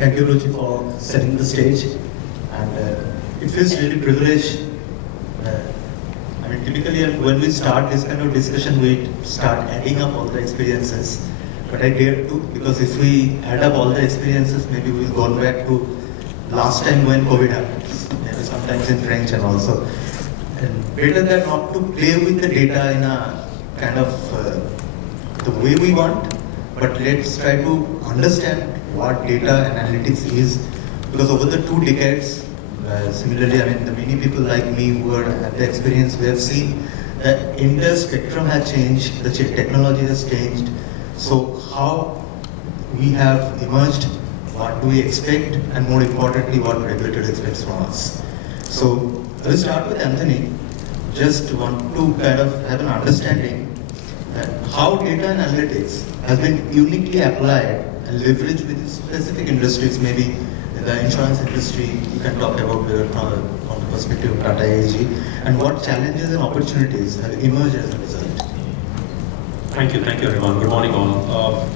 Thank you, Ruchi, for setting the stage. And it feels really privileged. Typically when we start this kind of discussion, we start adding up all the experiences. But I dare to, because if we add up all the experiences, maybe we'll go back to last time when COVID happened, maybe sometimes in French and also. And better than not to play with the data in a kind of the way we want, but let's try to understand what data analytics is, because over the 2 decades, similarly, the many people like me who are at the experience, we have seen that entire spectrum has changed, the technology has changed. So how we have emerged, what do we expect, and more importantly, what regulator expects from us. So I will start with Anthony. Just want to kind of have an understanding that how data analytics has been uniquely applied and leveraged within specific industries, maybe in the insurance industry, you can talk about from the perspective of Tata AIG, and what challenges and opportunities have emerged as a result. Thank you, everyone. Good morning, all.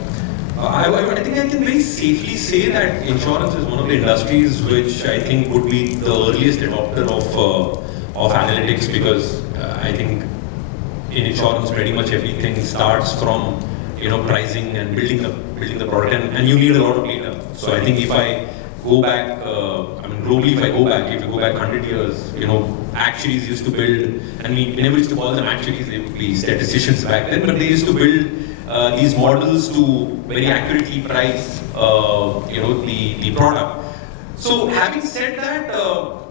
I think I can very safely say that insurance is one of the industries which I think would be the earliest adopter of analytics, because I think in insurance pretty much everything starts from pricing and building the product, and you need a lot of data. So I think if I go back, globally, if you go back 100 years, actuaries used to build, and we never used to call them actuaries, they would be statisticians back then, but they used to build these models to very accurately price, the product. So having said that,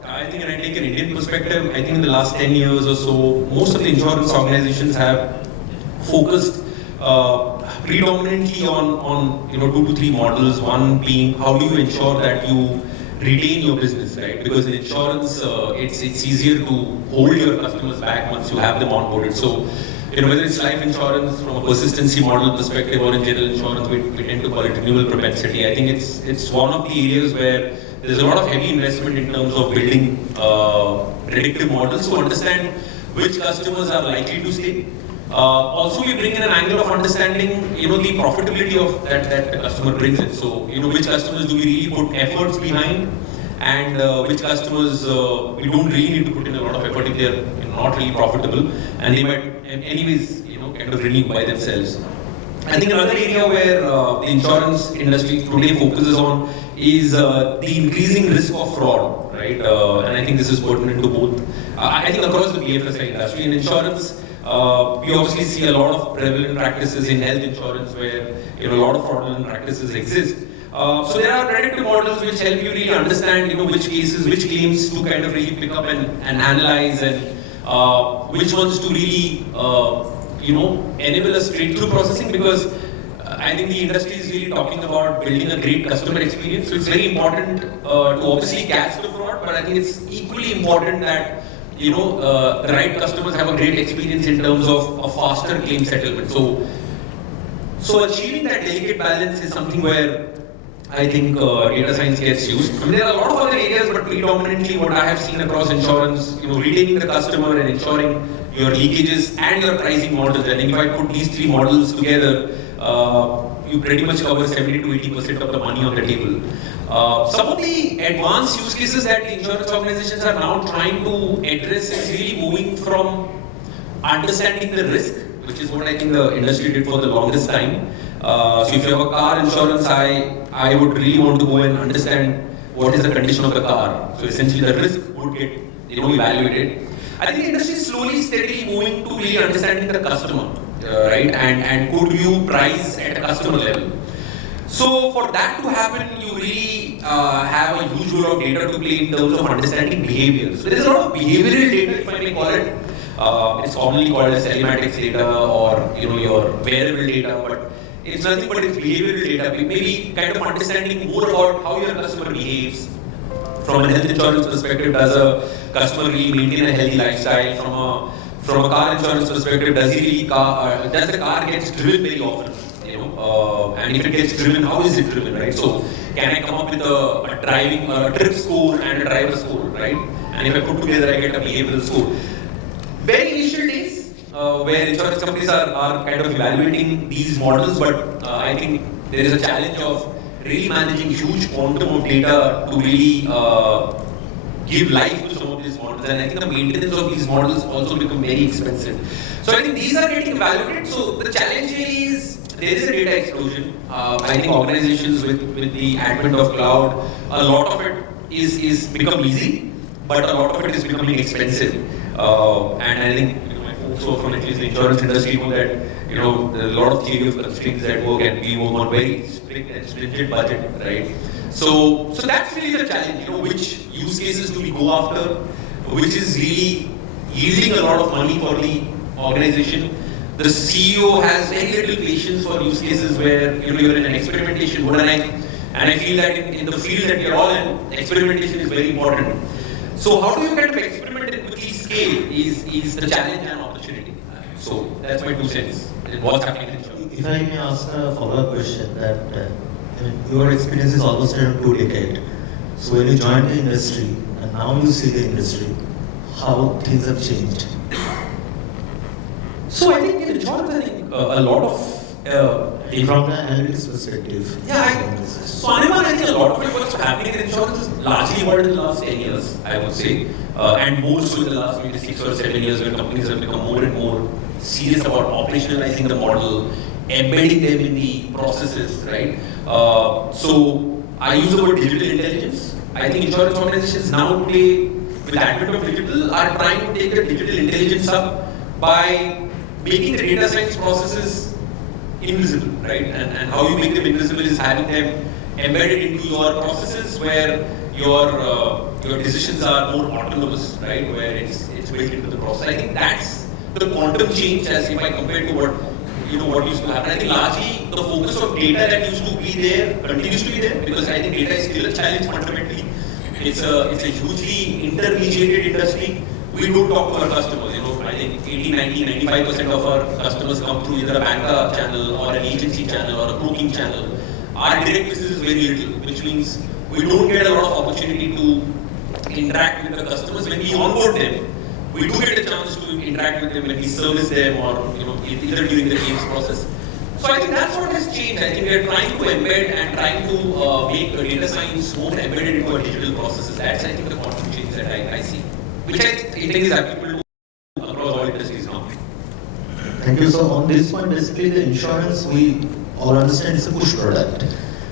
I think when I take an Indian perspective, I think in the last 10 years or so, most of the insurance organizations have focused predominantly on 2 to 3 models. One being, how do you ensure that you retain your business, right? Because in insurance, it's easier to hold your customers back once you have them onboarded. So, whether it's life insurance from a persistency model perspective, or in general insurance, we tend to call it renewal propensity. I think it's one of the areas where there's a lot of heavy investment in terms of building predictive models to understand which customers are likely to stay. Also, we bring in an angle of understanding, the profitability of that the customer brings in. So, which customers do we really put efforts behind, and which customers we don't really need to put in a lot of effort if they're not really profitable, and they might anyways, kind of renew by themselves. I think another area where the insurance industry today focuses on is the increasing risk of fraud, right? And I think this is pertinent to both. I think across the BFSI industry. In insurance, we obviously see a lot of prevalent practices in health insurance where a lot of fraudulent practices exist. So there are predictive models which help you really understand which cases, which claims to kind of really pick up and analyze, and which ones to really enable a straight-through processing, because I think the industry is really talking about building a great customer experience. So it's very important to obviously catch the fraud, but I think it's equally important that the right customers have a great experience in terms of a faster claim settlement. So achieving that delicate balance is something where I think data science gets used. There are a lot of other areas, but predominantly what I have seen across insurance, retaining the customer and ensuring your leakages and your pricing models. I think if I put these 3 models together, you pretty much cover 70 to 80% of the money on the table. Some of the advanced use cases that the insurance organizations are now trying to address is really moving from understanding the risk, which is what I think the industry did for the longest time. So if you have a car insurance, I would really want to go and understand what is the condition of the car. So essentially the risk would get evaluated. I think the industry is slowly, steadily moving to really understanding the customer, right? And could you price at a customer level? So for that to happen, you really have a huge role of data to play in terms of understanding behavior. So there is a lot of behavioral data, if I may call it. It's commonly called as telematics data, or your wearable data, but it's nothing but it's behavioral data. Maybe kind of understanding more about how your customer behaves. From a health insurance perspective, does a customer really maintain a healthy lifestyle? From a car insurance perspective, does the car gets driven very often? And if it gets driven, how is it driven, right? So can I come up with a driving trip score and a driver score, right? And if I put together, I get a behavioral score. Very initial days where insurance companies are kind of evaluating these models, but I think there is a challenge of really managing huge quantum of data to really give life to some of these models. And I think the maintenance of these models also become very expensive. So I think these are getting evaluated. So the challenge really is there is a data explosion. I think organizations with the advent of cloud, a lot of it is become easy, but a lot of it is becoming expensive. And I think my folks who are from at least the insurance industry know that there are a lot of theory of constraints that work, and we work on very strict and stringent budget, right? So that's really the challenge. Which use cases do we go after? Which is really yielding a lot of money for the organization. The CEO has very little patience for use cases where you're in an experimentation mode, and I feel that in the field that we are all in, experimentation is very important. So how do you kind of experiment and quickly scale is the challenge and opportunity. So that's my 2 cents in what's happening in insurance. If I may ask a follow-up question, that your experience is almost around 2 decades. So when you joined the industry and now you see the industry, how things have changed? So I think in insurance, I think a lot of from the analytics perspective. So Animal, I think a lot of it what's happening in insurance is largely evolved in the last 10 years, I would say, and more so in the last maybe 6 or 7 years, where companies have become more and more serious about operationalizing the model, embedding them in the processes, right? So I use the word digital intelligence. I think insurance organizations now today, with the advent of digital, are trying to take the digital intelligence up by making the data science processes invisible, right? And how you make them invisible is having them embedded into your processes where your decisions are more autonomous, right? Where it's built into the process. I think that's the quantum change as if I compare to what used to happen. I think largely the focus of data that used to be there continues to be there, because I think data is still a challenge fundamentally. It's a hugely intermediated industry. We don't talk to our customers. I think 80, 90, 95% of our customers come through either a banker channel or an agency channel or a broking channel. Our direct business is very little, which means we don't get a lot of opportunity to interact with the customers. When we onboard them, we do get a chance to interact with them when we service them, or either during the claims process. So I think that's what has changed. I think we are trying to embed and trying to make data science more embedded into our digital processes. That's, I think, the quantum change that I see, which I think is applicable to across all industries now. Thank you. So on this point, basically the insurance, we all understand it's a push product.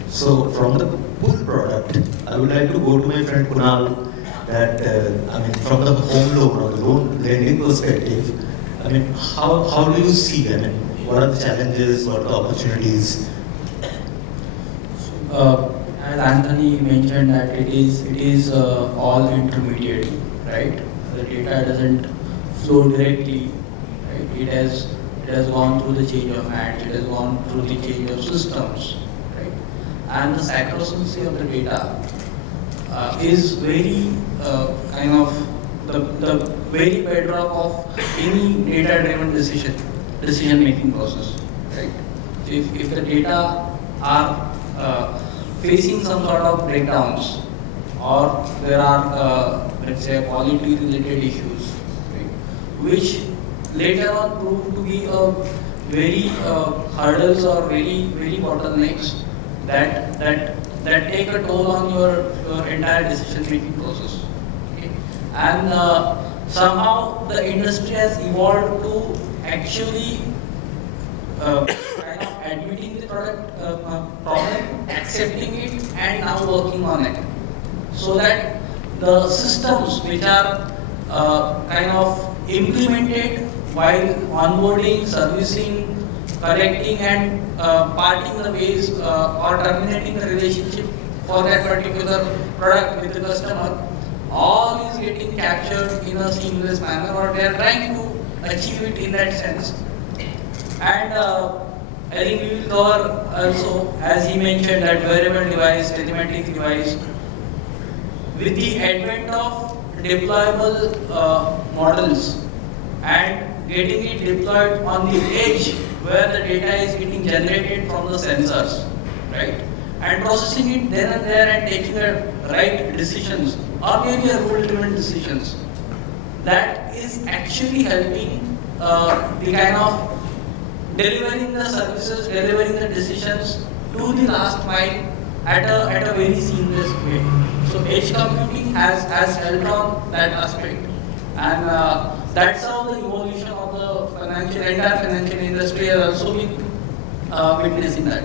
So from the pull product, I would like to go to my friend Kunal, that from the home loan or loan lending perspective, how do you see? What are the challenges? What are the opportunities? As Anthony mentioned, that it is all intermediate, right? The data doesn't flow directly, right? It has gone through the change of hands, it has gone through the change of systems, right? And the sacrosancy of the data is very the very bedrock of any data-driven decision-making process, right? So if the data are facing some sort of breakdowns, or there are let's say quality-related issues, right, which later on prove to be a very hurdles or very bottlenecks that take a toll on your entire decision-making process. Okay? And somehow the industry has evolved to actually kind of admitting the problem, accepting it, and now working on it, so that the systems which are kind of implemented while onboarding, servicing, correcting, and parting the ways or terminating the relationship for that particular product with the customer, all is getting captured in a seamless manner, or they are trying to achieve it in that sense. And I think we will cover also, as he mentioned, that wearable device, telematic device. With the advent of deployable models and getting it deployed on the edge, where the data is getting generated from the sensors, right? And processing it then and there and taking the right decisions, or maybe a rule-driven decisions. That is actually helping the kind of delivering the services, delivering the decisions to the last mile at a very seamless way. So edge computing has helped on that aspect, and that's how the evolution of the entire financial industry has also been witnessing that.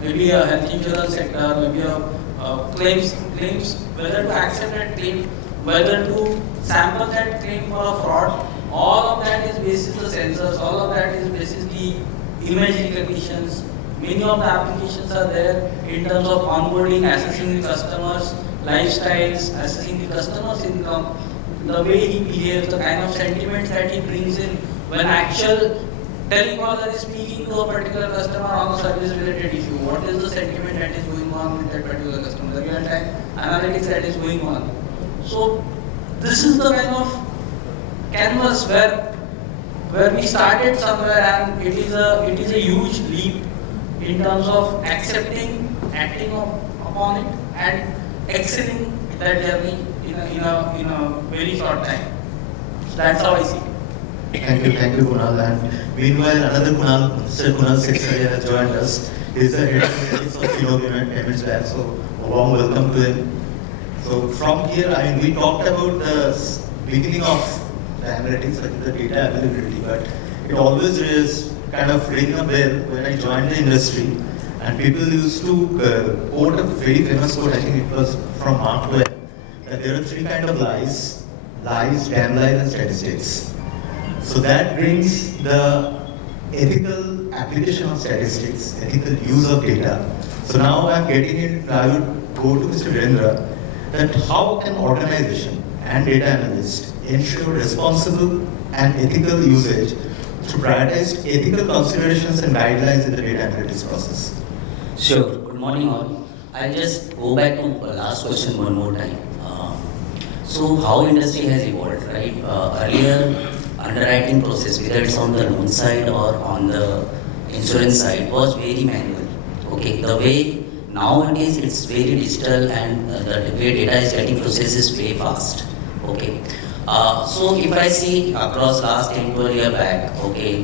Maybe a health insurance sector, maybe a claims, whether to accept that claim, whether to sample that claim for a fraud, all of that is basis the sensors, all of that is basis the image recognitions. Many of the applications are there in terms of onboarding, assessing the customers' lifestyles, assessing the customer's income, the way he behaves, the kind of sentiments that he brings in when actual telecaller is speaking to a particular customer on a service related issue. What is the sentiment that is going on with that particular customer? The real time analytics that is going on. So this is the kind of canvas where we started somewhere, and it is a huge leap in terms of accepting, acting upon it, and excelling that journey in a very short time. So that's how I see it. Thank you, Kunal. And meanwhile, another Kunal, Mr. Kunal Sexaria has joined us. He is the head of analytics of Illuminating Payments Lab. So a warm welcome to him. So from here, I mean, we talked about the beginning of the analytics, like the data availability, but it always is kind of ring a bell when I joined the industry, and people used to quote a very famous quote, I think it was from Mark Twain, that there are three kinds of lies, damn lies, and statistics. So that brings the ethical application of statistics, ethical use of data. So now I'm getting it, I would go to Mr. Virendra, that how can organization and data analyst ensure responsible and ethical usage to prioritize ethical considerations and guidelines in the data analytics process? Sure. Good morning all. I'll just go back to last question one more time. So how industry has evolved, right? Earlier, underwriting process, whether it's on the loan side or on the insurance side, was very manual. Okay, the way nowadays it's very digital, and the way data is getting processed is way fast. Okay, so if I see across last 10-12 years back, okay,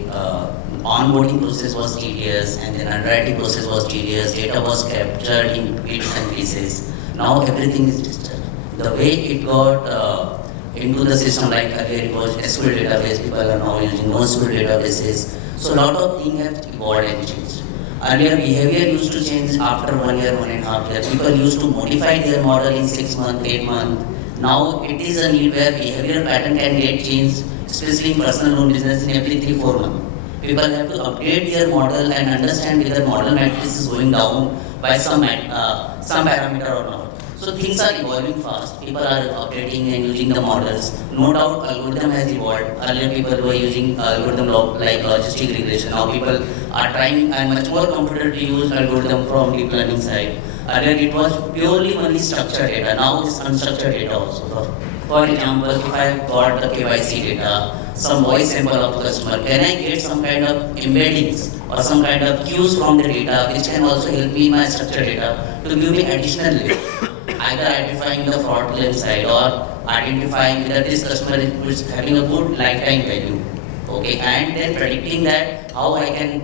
onboarding process was tedious, and then underwriting process was tedious. Data was captured in bits and pieces. Now everything is digital. The way it got into the system, like earlier it was SQL database, people are now using NoSQL databases. So a lot of things have evolved and changed. Earlier behavior used to change after 1 year, 1.5 years. People used to modify their model in 6 months, 8 months. Now it is a need where behavioral pattern can get changed, especially in personal loan business, in every 3-4 months. People have to update their model and understand whether model matrix is going down by some parameter or not. So things are evolving fast. People are updating and using the models. No doubt algorithm has evolved. Earlier people were using algorithm like logistic regression. Now people are trying and much more comfortable to use algorithm from deep learning side. Earlier it was purely only structured data. Now it's unstructured data also. For example, if I have got the KYC data, some voice sample of customer, can I get some kind of embeddings or some kind of cues from the data which can also help me in my structured data to give me additional lift? Either identifying the fraudulent side or identifying whether this customer is having a good lifetime value, okay, and then predicting that how I can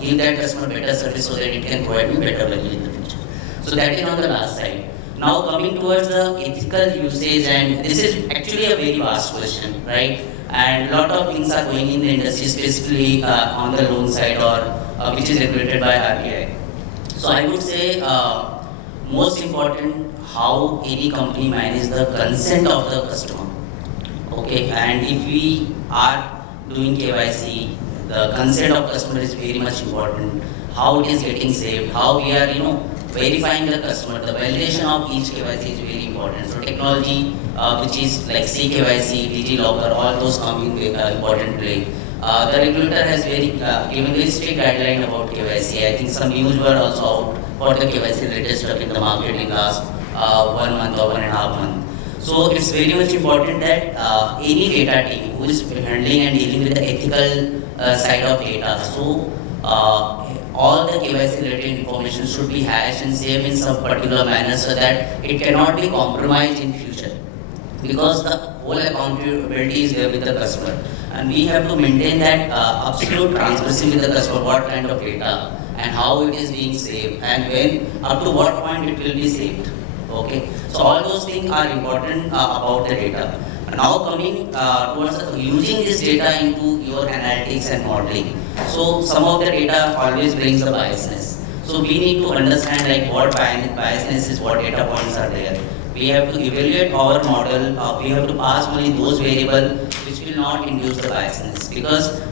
give that customer better service so that it can provide me better value in the future. So that is on the last side. Now coming towards the ethical usage, and this is actually a very vast question, right? And a lot of things are going in the industry, specifically on the loan side or which is regulated by RBI. So I would say most important, how any company manages the consent of the customer. Okay, and if we are doing KYC, the consent of customer is very much important. How it is getting saved, how we are verifying the customer, the validation of each KYC is very important. So technology, which is like CKYC, DigiLocker, all those come in important play. The regulator has given very strict guideline about KYC. I think some news were also out for the KYC related stuff in the market in last 1 month or 1.5 months. So it's very much important that any data team who is handling and dealing with the ethical side of data, so all the KYC related information should be hashed and saved in some particular manner so that it cannot be compromised in future. Because the whole accountability is there with the customer. And we have to maintain that absolute transparency with the customer, what kind of data and how it is being saved, and when, up to what point it will be saved. Okay, so all those things are important about the data. Now coming towards using this data into your analytics and modeling. So some of the data always brings a biasness. So we need to understand like what biasness is, what data points are there. We have to evaluate our model. We have to pass only those variables which will not induce the biasness, because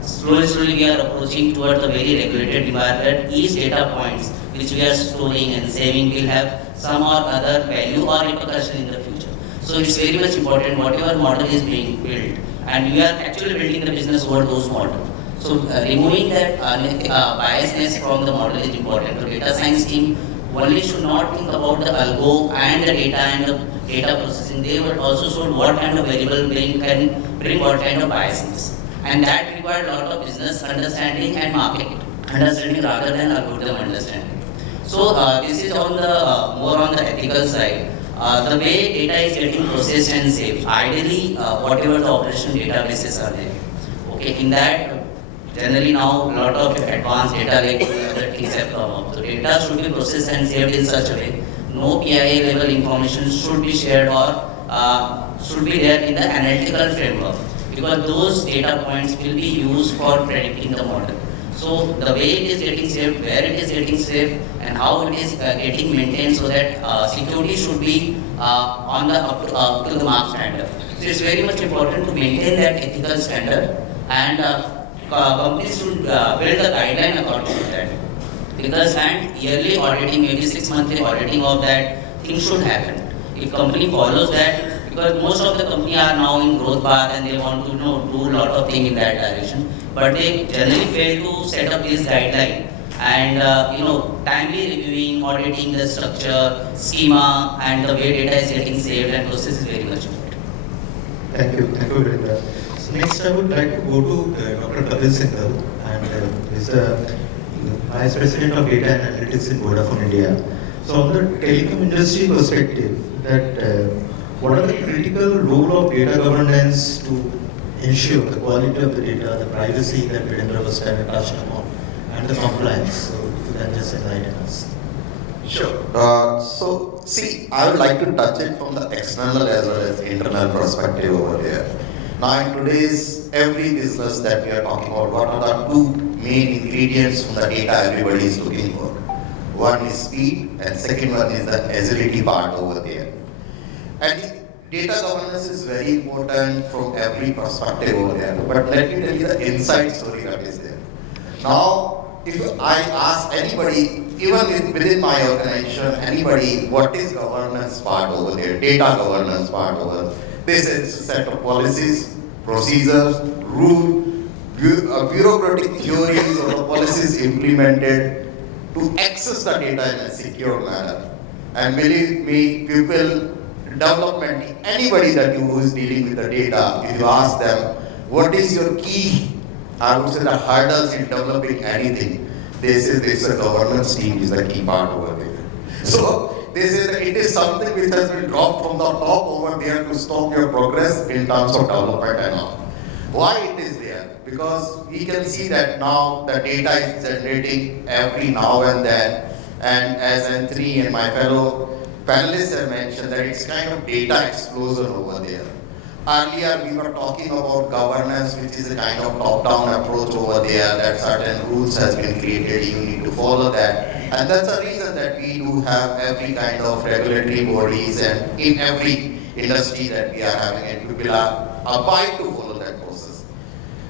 slowly we are approaching towards a very regulated environment. Each data points which we are storing and saving will have some or other value or repercussion in the future. So it's very much important whatever model is being built, and we are actually building the business over those models. So removing that biasness from the model is important. The data science team only should not think about the algo and the data and the data processing. They would also show what kind of variable can bring what kind of biasness. And that requires a lot of business understanding and market understanding rather than algorithm understanding. So this is on the more on the ethical side. The way data is getting processed and saved. Ideally, whatever the operation databases are there. Okay, in that, generally now a lot of advanced data like other things have come up. So data should be processed and saved in such a way. No PIA level information should be shared or should be there in the analytical framework, because those data points will be used for predicting the model. So the way it is getting saved, where it is getting saved, and how it is getting maintained, so that security should be on the up to the mark standard. So it's very much important to maintain that ethical standard, and companies should build a guideline according to that. Because and yearly auditing, maybe 6 monthly auditing of that thing should happen. If company follows that, because most of the company are now in growth path and they want to do a lot of things in that direction, but they generally fail to set up this guideline and timely reviewing, auditing the structure, schema, and the way data is getting saved and processed is very much important. Thank you, Virendra. So next I would like to go to Dr. Kapil Singhal, and he's the Vice President of Data Analytics in Vodafone India. So on the telecom industry perspective, what are the critical role of data governance to ensure the quality of the data, the privacy that Virendra was touched upon, and the compliance? So if you can just enlighten us. Sure. So, see, I would like to touch it from the external as well as internal perspective over there. Now, in today's every business that we are talking about, what are the two main ingredients from the data everybody is looking for? One is speed, and second one is the agility part over there. And data governance is very important from every perspective over there. But let me tell you the inside story that is there. Now, if I ask anybody, even within my organization, anybody, what is governance part over there, data governance part over there? This is a set of policies, procedures, rules, bureaucratic theories or the policies implemented to access the data in a secure manner. And believe me, people, development, anybody that who is dealing with the data, if you ask them, what is your key, I would say the hurdles in developing anything, they say this governance team is the key part over there. So they say that it is something which has been dropped from the top over there to stop your progress in terms of development and all. Why it is there? Because we can see that now the data is generating every now and then, and as Anthony and my fellow panelists have mentioned that it's kind of data explosion over there. Earlier we were talking about governance, which is a kind of top-down approach over there, that certain rules has been created, you need to follow that. And that's the reason that we do have every kind of regulatory bodies and in every industry that we are having, and people are abide to follow that process.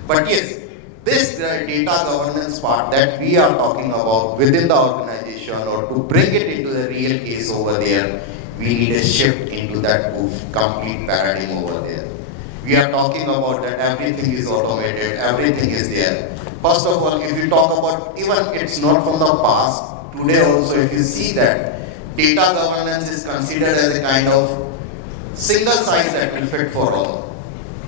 But yes, this data governance part that we are talking about within the organization, or to bring it into the real case over there, we need a shift into that complete paradigm over there. We are talking about that everything is automated, everything is there. First of all, if you talk about, even it's not from the past, today also if you see that data governance is considered as a kind of single size that will fit for all.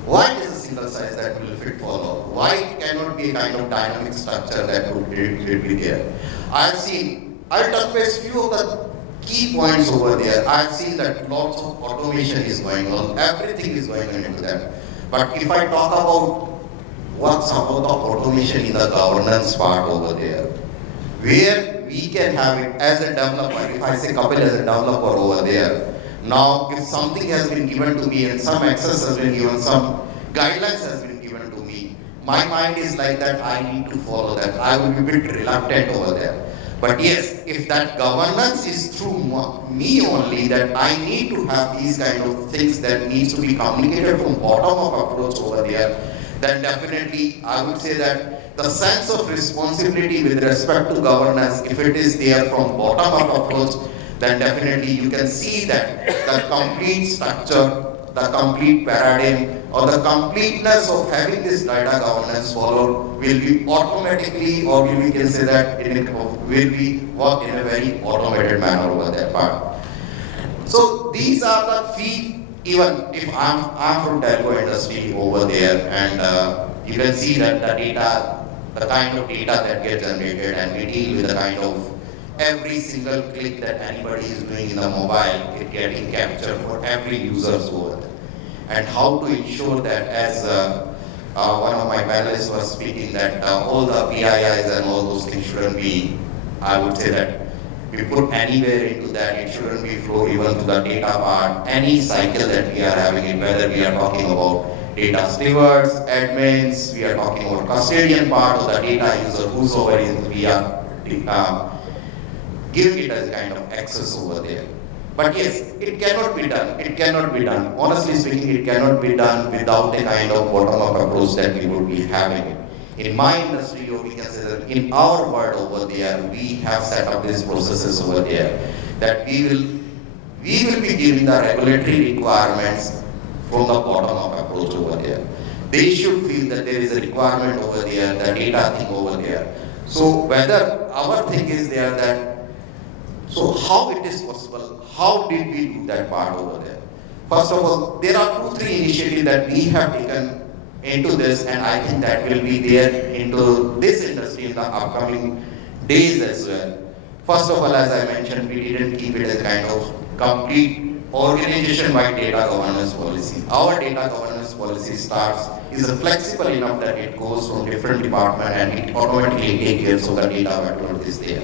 Why it is a single size that will fit for all? Why it cannot be a kind of dynamic structure that would be there? I'll touch base few of the key points over there. I've seen that lots of automation is going on, everything is going on into that. But if I talk about what's about the automation in the governance part over there, where we can have it as a developer. If I say Kapil as a developer over there, now if something has been given to me and some access has been given, some guidelines has been given to me, my mind is like that, I need to follow that. I will be a bit reluctant over there. But yes, if that governance is through me only, that I need to have these kind of things that needs to be communicated from bottom up approach over there, then definitely I would say that the sense of responsibility with respect to governance, if it is there from bottom up approach, then definitely you can see that the complete structure, the complete paradigm, or the completeness of having this data governance followed will be automatically, or we can say that will be work in a very automated manner over that part. So these are the three, even if I'm from telco industry over there, and you can see that the data, the kind of data that gets generated, and we deal with the kind of every single click that anybody is doing in the mobile, it getting captured for every user's over there. And how to ensure that, as one of my panelists was speaking, that all the PIIs and all those things shouldn't be, I would say that we put anywhere into that, it shouldn't be flow even to the data part, any cycle that we are having it, whether we are talking about data stewards, admins, we are talking about custodian part of the data user, whosoever is, we are giving it as kind of access over there. But yes, it cannot be done. It cannot be done. Honestly speaking, it cannot be done without a kind of bottom-up approach that we would be having. In my industry, or we can say that in our world over there, we have set up these processes over there that we will be giving the regulatory requirements from the bottom-up approach over there. They should feel that there is a requirement over there, the data thing over there. So whether our thing is there that, so how it is possible? How did we do that part over there? First of all, there are 2-3 initiatives that we have taken into this, and I think that will be there into this industry in the upcoming days as well. First of all, as I mentioned, we didn't keep it as a kind of complete organization-wide data governance policy. Our data governance policy is flexible enough that it goes from different departments and it automatically takes care of the data whatever is there.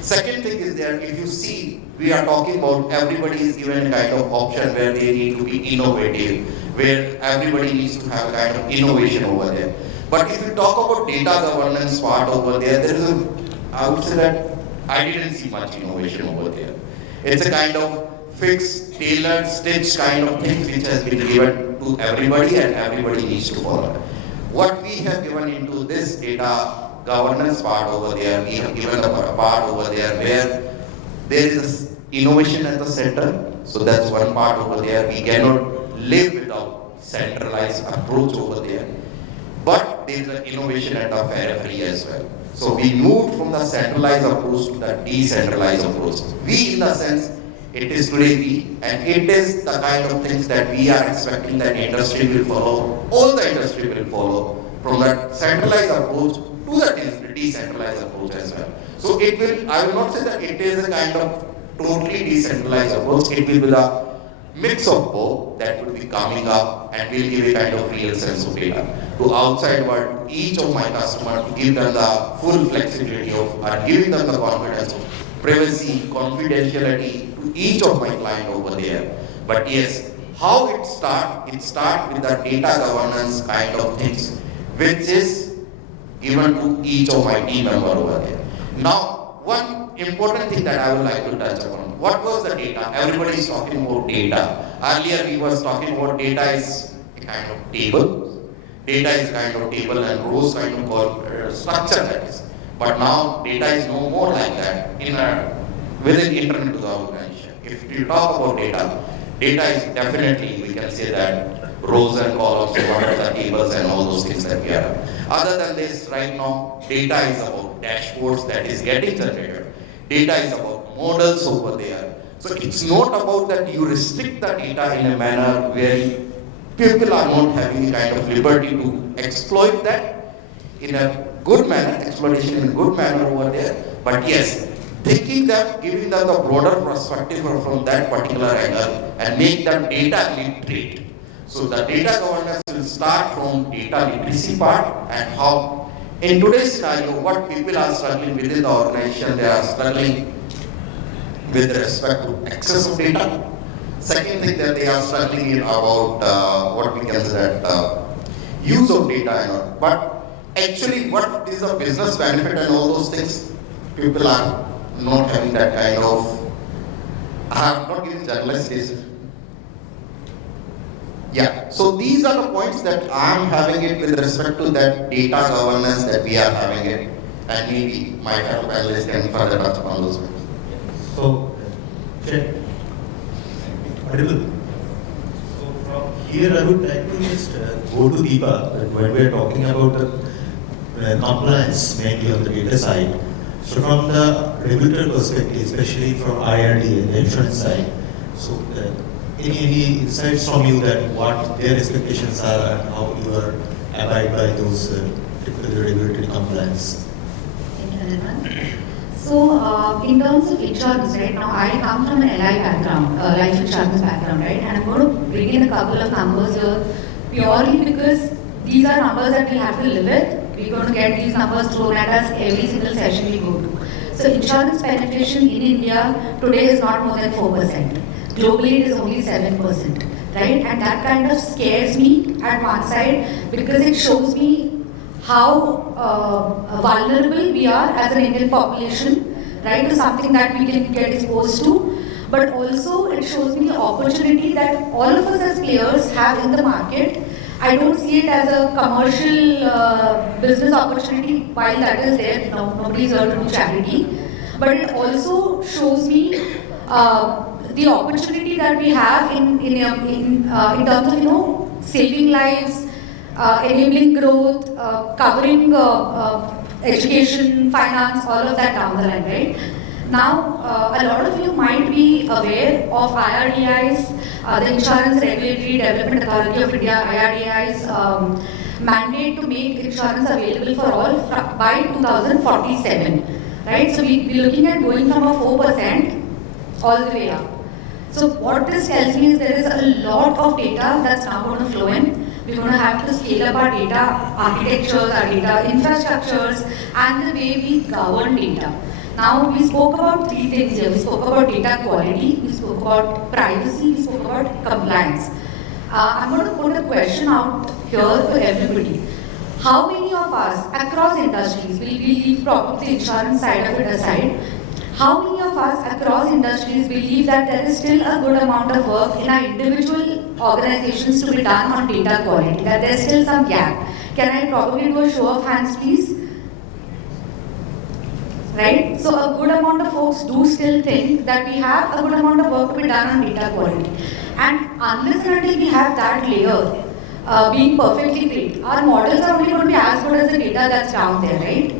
Second thing is that if you see, we are talking about everybody is given a kind of option where they need to be innovative, where everybody needs to have a kind of innovation over there. But if you talk about data governance part over there, there is I would say that I didn't see much innovation over there. It's a kind of fixed, tailored, stitched kind of thing which has been given to everybody and everybody needs to follow. What we have given into this data governance part over there, we have given a part over there where there is innovation at the center. So that's one part over there. We cannot live without centralized approach over there. But there is an innovation at the periphery as well. So we moved from the centralized approach to the decentralized approach. We, in the sense, it is today we, and it is the kind of things that we are expecting that industry will follow, all the industry will follow, from that centralized approach to the decentralized approach as well. So it will, I will not say that it is a kind of totally decentralized approach, it will be the mix of both that will be coming up and will give a kind of real sense of data to outside world, each of my customers, to give them the full flexibility of and giving them the confidence of privacy, confidentiality to each of my client over there. But yes, how it start with the data governance kind of things, which is given to each of my team member over there. Now, one important thing that I would like to touch upon, what was the data? Everybody is talking about data. Earlier we was talking about data is a kind of table. Data is a kind of table and rows kind of structure that is. But now data is no more like that within internet to the organization. If you talk about data is definitely, we can say that rows and columns, what are the tables and all those things that we are. Other than this, right now, data is about dashboards that is getting generated. Data is about models over there. So it's not about that you restrict the data in a manner where people are not having a kind of liberty to exploit that in a good manner, exploitation in a good manner over there. But yes, thinking that, giving them the broader perspective from that particular angle and make them data literate. So the data governance will start from data literacy part and how In today's scenario, what people are struggling within the organization, they are struggling with respect to access of data. Second thing that they are struggling in about what we consider use of data, but actually what is the business benefit and all those things, people are not having that kind of, I am not giving generalizations. Yeah, so these are the points that I am having it with respect to that data governance that we are having it, and maybe my fellow panelists can further touch upon those points. So, check. Audible. So from here, I would like to just go to Deepa when we are talking about the compliance, mainly on the data side. So from the regulator perspective, especially from IRD and the insurance side, so any insights from you that what their expectations are and how you are abide by those regulatory compliance? Thank you, Anirban. So, in terms of insurance, right now I come from an LI background, life insurance background, right? And I'm going to bring in a couple of numbers here purely because these are numbers that we'll have to live with. We're going to get these numbers thrown at us every single session we go to. So, insurance penetration in India today is not more than 4%. Globally, it is only 7%, right? And that kind of scares me at one side because it shows me how vulnerable we are as an Indian population, right, to something that we can get exposed to. But also, it shows me the opportunity that all of us as players have in the market. I don't see it as a commercial business opportunity, while that is there. Nobody's here to do charity. But it also shows me the opportunity that we have in terms of saving lives, enabling growth, covering education, finance, all of that down the line, right? Now, a lot of you might be aware of IRDAI's, the Insurance Regulatory Development Authority of India, IRDAI's mandate to make insurance available for all by 2047, right? So we're looking at going from a 4% all the way up. So what this tells me is there is a lot of data that's now going to flow in. We're going to have to scale up our data architectures, our data infrastructures, and the way we govern data. Now, we spoke about three things here. We spoke about data quality, we spoke about privacy, we spoke about compliance. I'm going to put a question out here to everybody. How many of us across industries, we'll leave probably the insurance side of it aside, how many of us across industries believe that there is still a good amount of work in our individual organizations to be done on data quality, that there is still some gap? Can I probably do a show of hands, please? Right? So a good amount of folks do still think that we have a good amount of work to be done on data quality. And unless and until we have that layer being perfectly great, our models are only going to be as good as the data that's down there, right?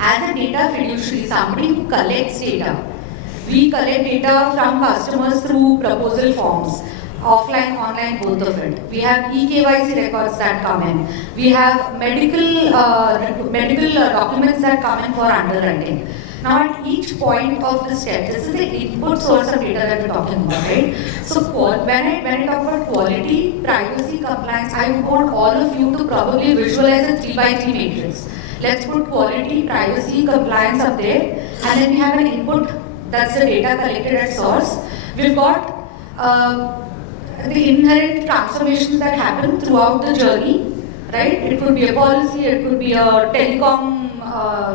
As a data fiduciary, somebody who collects data, we collect data from customers through proposal forms, offline, online, both of it. We have eKYC records that come in. We have medical documents that come in for underwriting. Now at each point of the step, this is the input source of data that we're talking about, right? So when I talk about quality, privacy, compliance, I want all of you to probably visualize a 3x3 matrix. Let's put quality, privacy, compliance up there, and then we have an input, that's the data collected at source. We've got the inherent transformations that happen throughout the journey, right? It could be a policy, it could be a telecom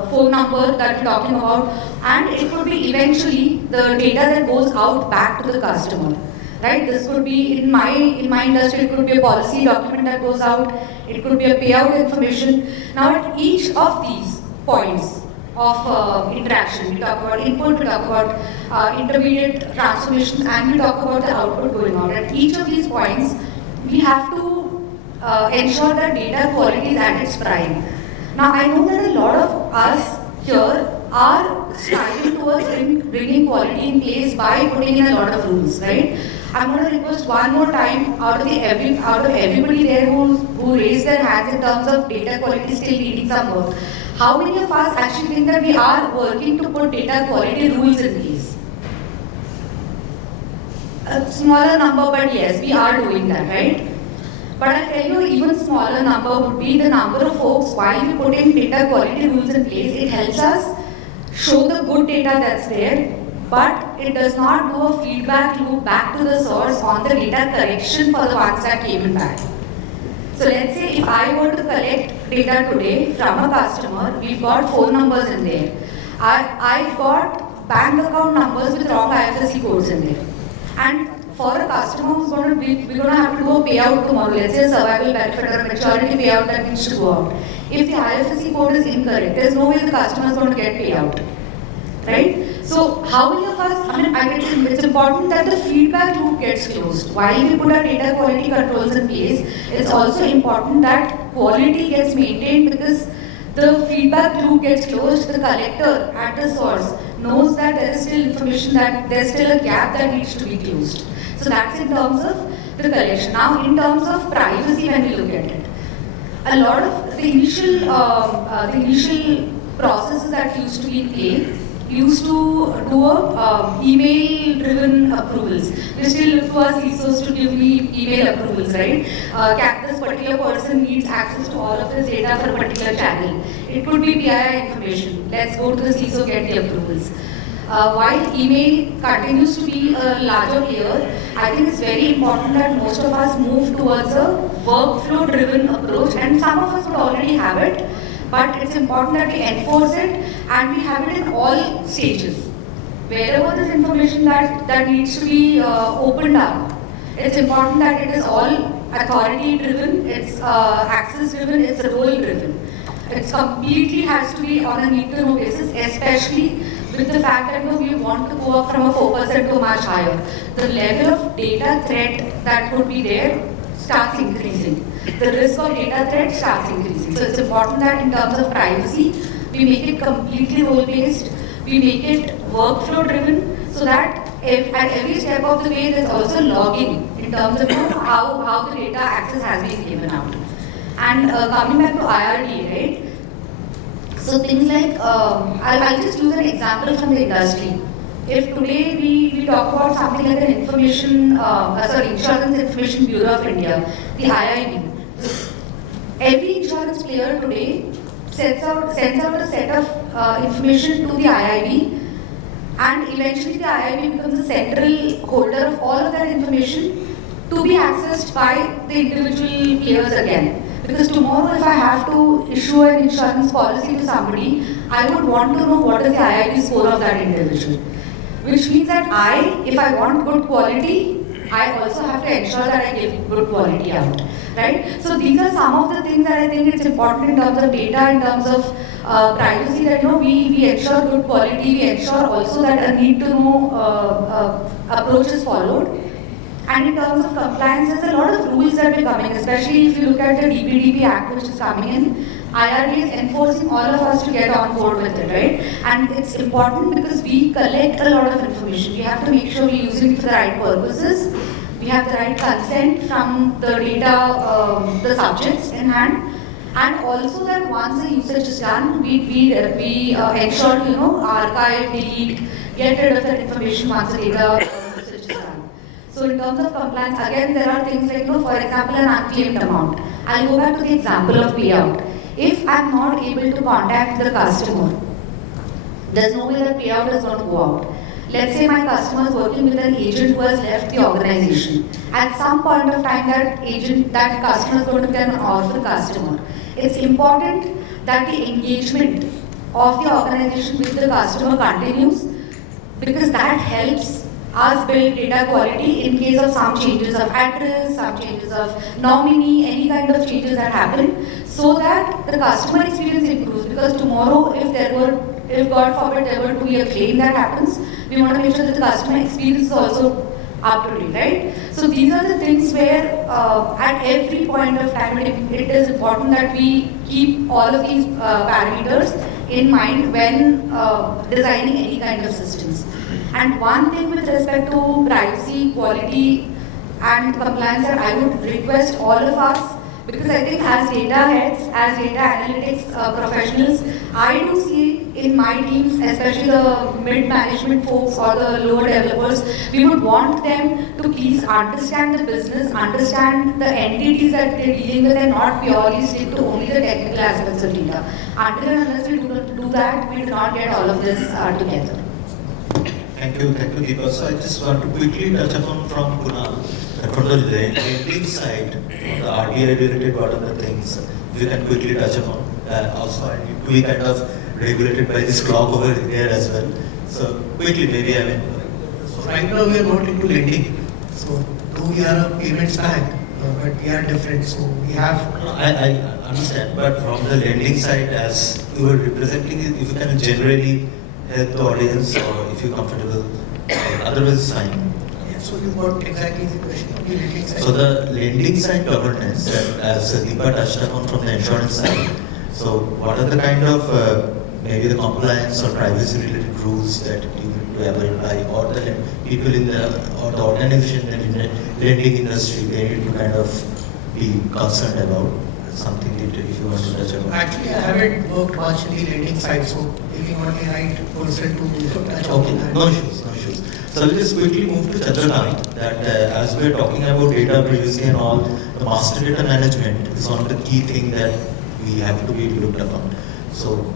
phone number that we're talking about, and it could be eventually the data that goes out back to the customer, right? This could be, in my industry, it could be a policy document that goes out, it could be a payout information. Now at each of these points of interaction, we talk about input, we talk about intermediate transformations, and we talk about the output going out. At each of these points, we have to ensure that data quality is at its prime. Now I know that a lot of us here are striving towards bringing quality in place by putting in a lot of rules, right? I'm going to request one more time out of everybody there who raised their hands in terms of data quality still needing some work. How many of us actually think that we are working to put data quality rules in place? A smaller number, but yes, we are doing that, right? But I'll tell you, even smaller number would be the number of folks, while we put in data quality rules in place, it helps us show the good data that's there, but it does not do a feedback loop back to the source on the data correction for the ones that came in bad. So let's say if I were to collect data today from a customer, we've got 4 numbers in there. I've got bank account numbers with wrong IFSC codes in there. And for a customer who's going to be, we're going to have to do a payout tomorrow, let's say a survival benefit or a maturity payout that needs to go out. If the IFSC code is incorrect, there's no way the customer is going to get payout. Right? So how many of us, it's important that the feedback loop gets closed. While we put our data quality controls in place, it's also important that quality gets maintained, because the feedback loop gets closed, the collector at the source knows that there is still information, that there's still a gap that needs to be closed. So that's in terms of the collection. Now in terms of privacy, when we look at it, a lot of the initial processes that used to be in play used to do email-driven approvals. We still look to our CISOs to give me email approvals, right? Can this particular person needs access to all of this data for a particular channel? It could be PII information. Let's go to the CISO, get the approvals. While email continues to be a larger player, I think it's very important that most of us move towards a workflow-driven approach, and some of us would already have it, but it's important that we enforce it and we have it in all stages. Wherever there's information that needs to be opened up, it's important that it is all authority-driven, it's access-driven, it's role-driven. It completely has to be on a need-to-know basis, especially with the fact that we want to go up from a 4% to much higher. The level of data threat that could be there starts increasing. The risk of data threat starts increasing. So it's important that in terms of privacy, we make it completely role-based, we make it workflow-driven, so that at every step of the way there's also logging in terms of how the data access has been given out. And coming back to IRD, right? So things like, I'll just use an example from the industry. If today we talk about something like an Insurance Information Bureau of India, the IIB, every insurance player today sends out a set of information to the IIB, and eventually the IIB becomes the central holder of all of that information to be accessed by the individual players again. Because tomorrow if I have to issue an insurance policy to somebody, I would want to know what is the IIB score of that individual. Which means that if I want good quality, I also have to ensure that I give good quality out. Right? So these are some of the things that I think it's important in terms of data, in terms of privacy, that we ensure good quality, we ensure also that a need-to-know approach is followed. And in terms of compliance, there's a lot of rules that are coming, especially if you look at the DPDP Act which is coming in. IRD is enforcing all of us to get on board with it, right? And it's important because we collect a lot of information. We have to make sure we're using it for the right purposes. We have the right consent from the data, the subjects in hand. And also that once the usage is done, we ensure, archive, delete, get rid of that information once the data usage is done. So in terms of compliance, again, there are things like, for example, an unclaimed amount. I'll go back to the example of payout. If I'm not able to contact the customer, there's no way that payout is going to go out. Let's say my customer is working with an agent who has left the organization. At some point of time, that customer is going to become an orphan customer. It's important that the engagement of the organization with the customer continues, because that helps us build data quality in case of some changes of address, some changes of nominee, any kind of changes that happen, so that the customer experience improves. Because tomorrow, if God forbid there were to be a claim that happens, we want to make sure that the customer experience is also up to date, right? So these are the things where at every point of time it is important that we keep all of these parameters in mind when designing any kind of systems. And one thing with respect to privacy, quality and compliance that I would request all of us, because I think as data heads, as data analytics professionals, I do see in my teams, especially the mid-management folks or the lower developers, we would want them to please understand the business, understand the entities that they're dealing with, and not purely stick to only the technical aspects of data. Until and unless we do that, we do not get all of this together. Thank you, Deepa. So I just want to quickly touch upon from Kunal, that from the lending side, the RBI related, what are the things we can quickly touch upon. Also, I need to be kind of regulated by this clock over here as well. So quickly, maybe I mean. So right now we are not into lending. So though we are a payments bank, but we are different. So we have. I understand, but from the lending side, as you were representing, if you can generally help the audience, or if you're comfortable, otherwise it's fine. Yeah, so you got exactly the question on the lending side. So the lending side governance, as Deepa touched upon from the insurance side. So what are the kind of maybe the compliance or privacy related rules that you need to abide by, or the people in the or the organization in the lending industry they need to kind of be concerned about? Something that if you want to touch upon. Actually, I haven't worked much in the lending side, so maybe not the right person to touch on Okay, that. no issues, no issues. So let's just quickly move to Chandrakant, that as we are talking about data previously and all, the master data management is one of the key things that we have to be looked upon. So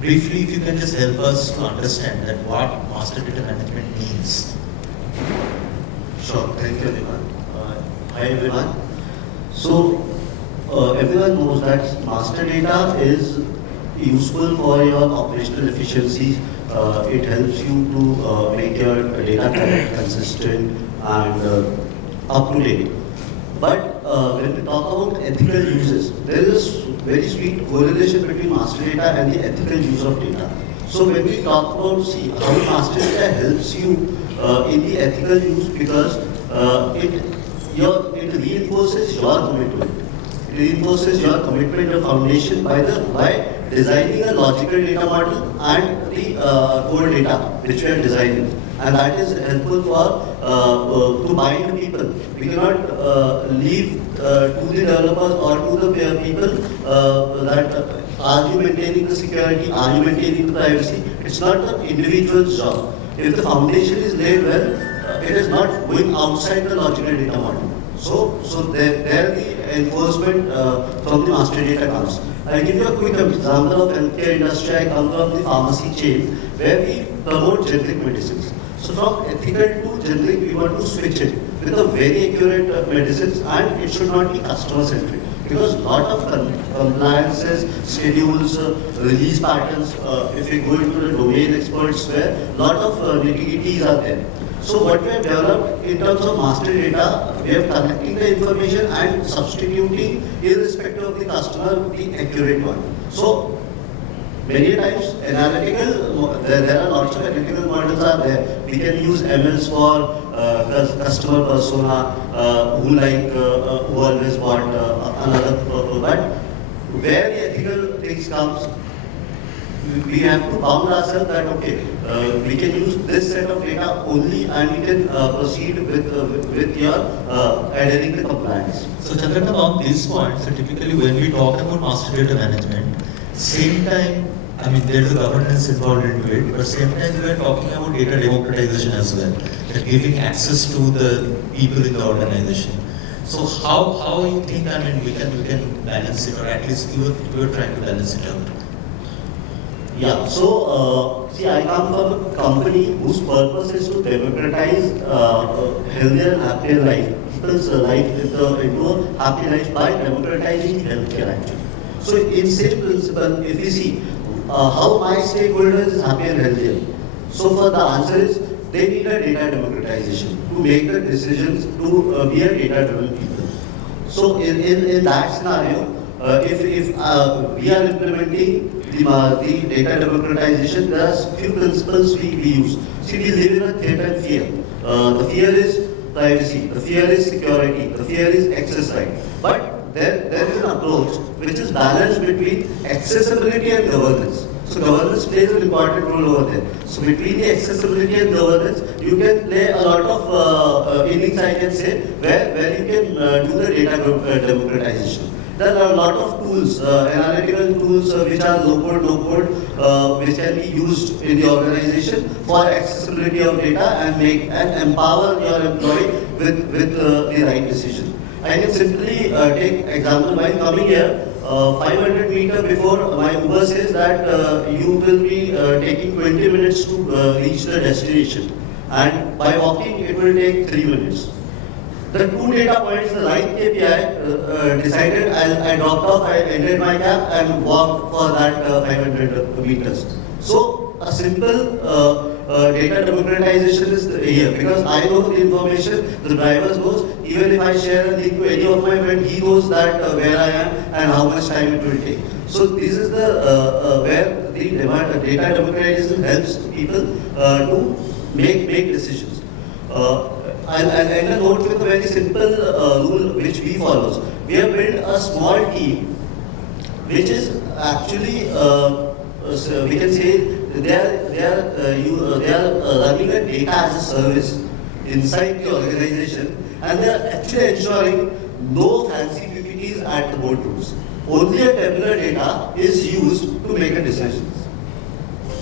briefly, if you can just help us to understand that what master data management means. Sure, thank you everyone. Hi everyone. So everyone knows that master data is useful for your operational efficiency. It helps you to make your data correct, consistent, and up to date. But when we talk about ethical uses, there is a very sweet correlation between master data and the ethical use of data. So when we talk about how master data helps you in the ethical use, because it reinforces your commitment. It reinforces your commitment, your foundation by designing a logical data model and the core data which we are designing. And that is helpful for to bind people. We cannot leave to the developers or to the people that are you maintaining the security, are you maintaining the privacy. It's not the individual's job. If the foundation is laid well, it is not going outside the logical data model. So there the enforcement from the master data comes. I'll give you a quick example of healthcare industry. I come from the pharmacy chain where we promote generic medicines. So from ethical to generic, we want to switch it with a very accurate medicines, and it should not be customer centric. Because lot of compliances, schedules, release patterns, if we go into the domain experts where lot of nitty-gritties are there. So what we have developed in terms of master data, we are collecting the information and substituting irrespective of the customer the accurate one. So many times analytical, there are lots of analytical models are there. We can use MLs for customer persona who always want another purpose. But where the ethical things comes, we have to bound ourselves that okay, we can use this set of data only, and we can proceed with your adhering to compliance. So Chandrakant, on this point, so typically when we talk about master data management, same time, I mean there is a governance involved into it, but same time we are talking about data democratization as well, that giving access to the people in the organization. So how you think, I mean we can balance it, or at least you are trying to balance it out? Yeah, so see, I come from a company whose purpose is to democratize healthier and happier life, people's life into a happy life by democratizing healthcare actually. So in same principle, if we see how my stakeholders is happier and healthier. So for the answer is they need a data democratization to make the decisions to be a data-driven people. So in that scenario, if we are implementing the data democratization, there are few principles we use. See, we live in a threat and fear. The fear is privacy, the fear is security, the fear is access right. But there is an approach which is balanced between accessibility and governance. So governance plays an important role over there. So between the accessibility and governance, you can play a lot of innings, I can say, where you can do the data democratization. there are a lot of tools, analytical tools which are low-code, no-code, which can be used in the organization for accessibility of data and make and empower your employee with the right decision. I can simply take example while coming here. 500 meter before, my Uber says that you will be taking 20 minutes to reach the destination, and by walking it will take 3 minutes. The two data points, the line KPI decided, I dropped off, I entered my cab and walked for that 500 meters. So a simple data democratization is here, because I know the information, the driver knows. Even if I share a link to any of my friends, he knows that where I am and how much time it will take. So this is the where the data democratization helps people to make decisions. I'll end a note with a very simple rule which we follow. We have built a small team which is actually, so we can say, they are running a data as a service inside the organization, and they are actually ensuring no fancy PPTs at the boardrooms. Only a tabular data is used to make a decision.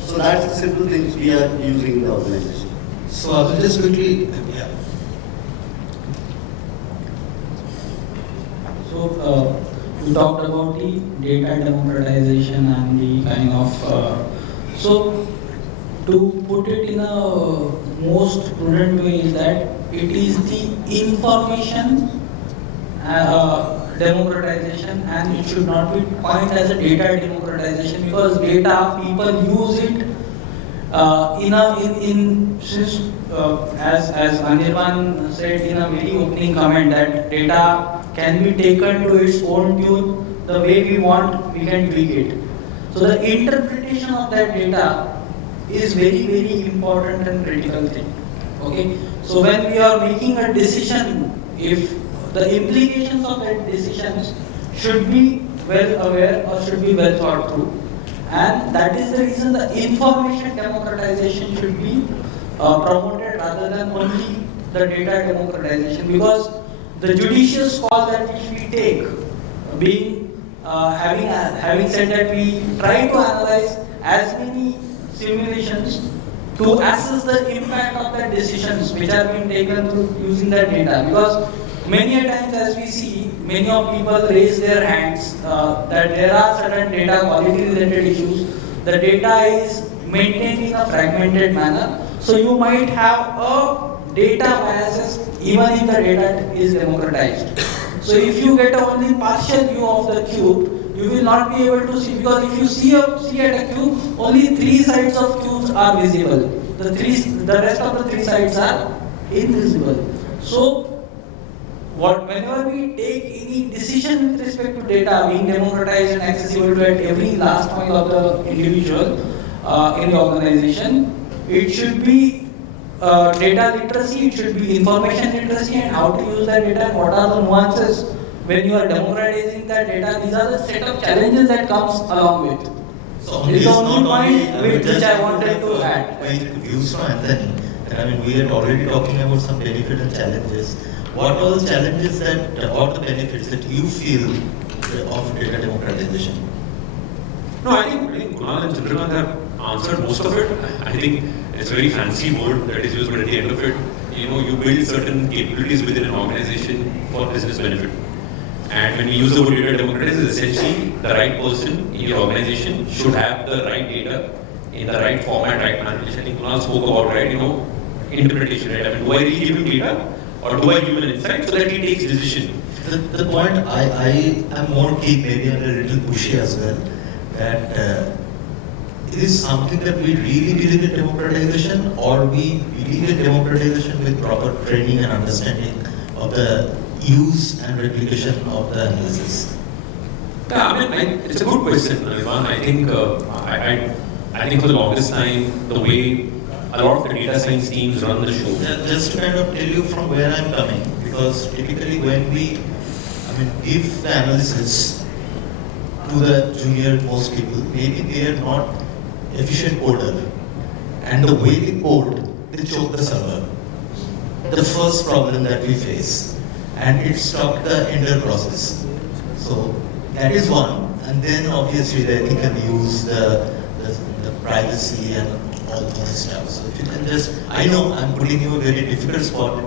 So that's the simple things we are using in the organization. So I will just quickly, yeah. So we talked about the data democratization and the kind of so to put it in a most prudent way is that it is the information democratization, and it should not be coined as a data democratization, because data people use it as Anirban said in a very opening comment, that data can be taken to its own tune. The way we want, we can tweak it. So the interpretation of that data is very, very important and critical thing. Okay. So when we are making a decision, if the implications of that decisions should be well aware or should be well thought through, and that is the reason the information democratization should be promoted rather than only the data democratization, because the judicious call that which we take, being having said that, we try to analyze as many simulations to assess the impact of the decisions which are being taken through using that data, because many a times, as we see, many of people raise their hands that there are certain data quality related issues. The data is maintained in a fragmented manner, so you might have a data biases even if the data is democratized. So if you get only partial view of the cube, you will not be able to see, because if you see at a cube, only 3 sides of cubes are visible. The rest of the 3 sides are invisible. So whenever we take any decision with respect to data being democratized and accessible to at every last point of the individual in the organization, it should be data literacy, it should be information literacy, and how to use that data and what are the nuances when you are democratizing that data. These are the set of challenges that comes along with. So this is the only point would which just I wanted to my add. views from Anthony. I mean, we are already talking about some benefits and challenges. What are the challenges that, or the benefits that you feel of data democratization? No, I think Kunal and Chandrakant have answered most of it. I think it's a very fancy word that is used, but at the end of it, you build certain capabilities within an organization for business benefit. And when we use the word data democratization, essentially the right person in your organization should have the right data in the right format, right manner, which I think Kunal spoke about, right? Interpretation, right? I mean, do I really give him data, or do I give him an insight so that he takes decision? The point I am more keen, maybe I'm a little pushy as well, that it is something that we really believe in democratization, or we believe in democratization with proper training and understanding of the use and replication of the analysis. Yeah, I mean, it's a good question, Anirban. I think I think for the longest time, the way a lot of the data science teams run the show. Just to kind of tell you from where I'm coming, because typically when we, give the analysis to the junior most people, maybe they are not efficient coder, and the way they code, they choke the server. The first problem that we face, and it stopped the ender process. So that is one, and then obviously the ethical use, the privacy and all the stuff. So if you can just, I know I'm putting you a very difficult spot,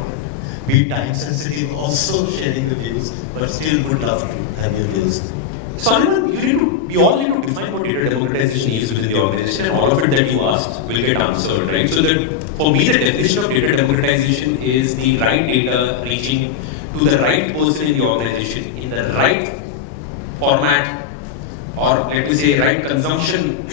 be time sensitive, also sharing the views, but still would love to have your views. So we all need to define what data democratization is within the organization, and all of it that you asked will get answered, right? So that for me, the definition of data democratization is the right data reaching to the right person in the organization in the right format, or let me say right consumption,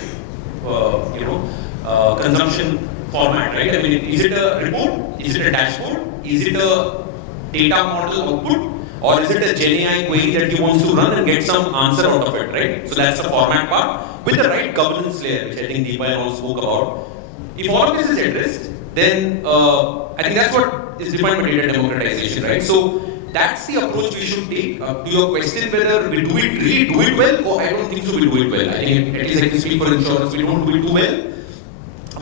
consumption format, right? I mean, is it a report? Is it a dashboard? Is it a data model output? Or is it a GenAI query that you want to run and get some answer out of it, right? So that's the format part with the right governance layer, which I think Deepa and all spoke about. If all of this is addressed, then I think that's what is defined by data democratization, right? So that's the approach we should take. To your question whether we really do it well, or I don't think so we do it well. I think at least I can speak for insurance, we don't do it too well.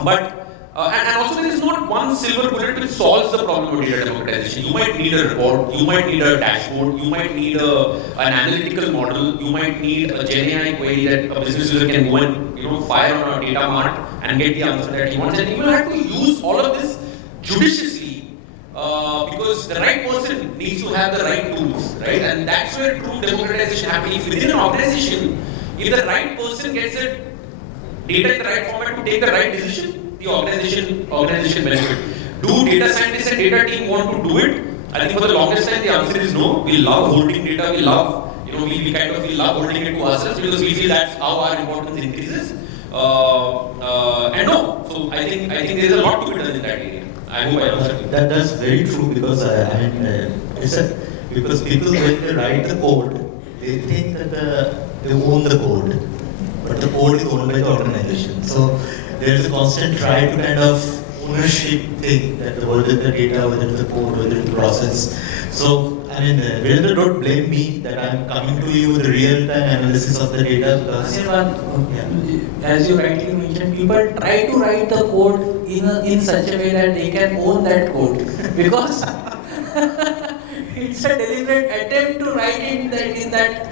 But and also there is not one silver bullet which solves the problem of data democratization. You might need a report, you might need a dashboard, you might need an analytical model, you might need a GenAI query that a business user can go and fire on a data mart and get the answer that he wants. And you will have to use all of this judiciously because the right person needs to have the right tools, right? And that's where true democratization happens. If within an organization, if the right person gets the data in the right format to take the right decision, the organization benefit. Do data scientists and data team want to do it? I think for the longest time the answer is no. We love holding data. We love, we love holding it to ourselves because we feel that's how our importance increases. And no. So I think there is a lot to be done in that area. I hope I answered. That's very true because because people when they write the code, they think that they own the code, but the code is owned by the organization. So there is a constant try to kind of ownership thing that whether the data, whether it's the code, whether it's the process. So Virendra, don't blame me that I'm coming to you with the real-time analysis of the data because as you rightly mentioned, people try to write the code in such a way that they can own that code because it's a deliberate attempt to write it in that.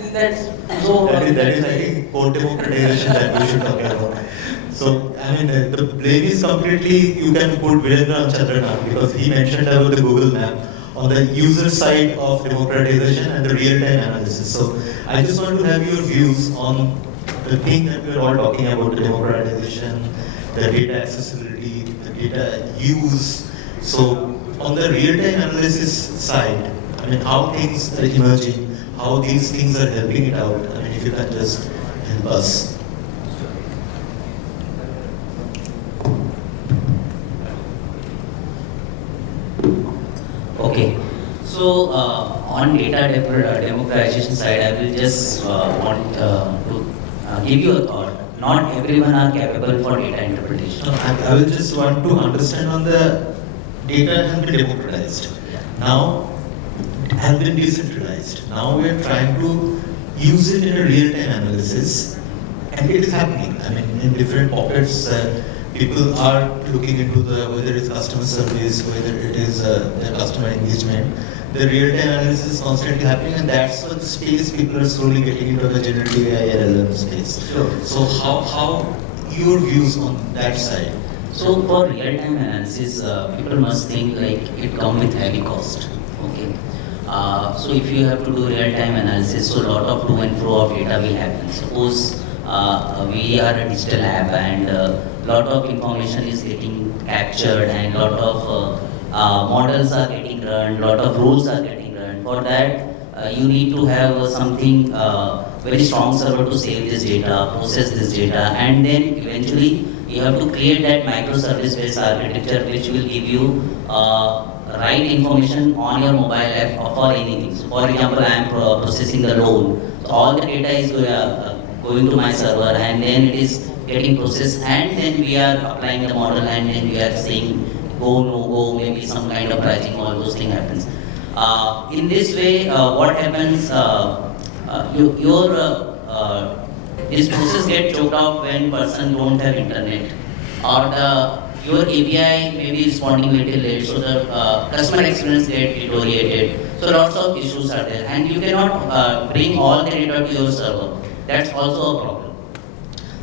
So that is I think code democratization that we should talk about. So, the blame is completely, you can put Virendra on Chandrana because he mentioned about the Google map on the user side of democratization and the real-time analysis. So, I just want to have your views on the thing that we're all talking about, the democratization, the data accessibility, the data use. So, on the real-time analysis side, how things are emerging, how these things are helping it out. If you can just help us. Okay, so on data democratization side, I will just want to give you a thought. Not everyone are capable for data interpretation. I will just want to understand on the data has been democratized. Now, it has been decentralized. Now we are trying to use it in a real-time analysis, and it is happening. In different pockets. People are looking into whether it's customer service, whether it is the customer engagement. The real-time analysis is constantly happening, and that's the space people are slowly getting into the generative AI LLM space. Sure. So how your views on that side? So for real-time analysis, people must think like it comes with heavy cost. Okay. So if you have to do real-time analysis, so a lot of to and fro of data will happen. Suppose we are a digital app and lot of information is getting captured and lot of models are getting run, lot of rules are getting run. For that, you need to have something very strong server to save this data, process this data, and then eventually you have to create that microservice-based architecture which will give you right information on your mobile app for anything. So for example, I am processing the loan. So all the data is going to my server and then it is getting processed and then we are applying the model and then we are saying go, no go, maybe some kind of pricing, all those things happens. In this way, what happens, this process gets choked off when person don't have internet or your API may be responding little late, so the customer experience get deteriorated. So lots of issues are there, and you cannot bring all the data to your server. That's also a problem.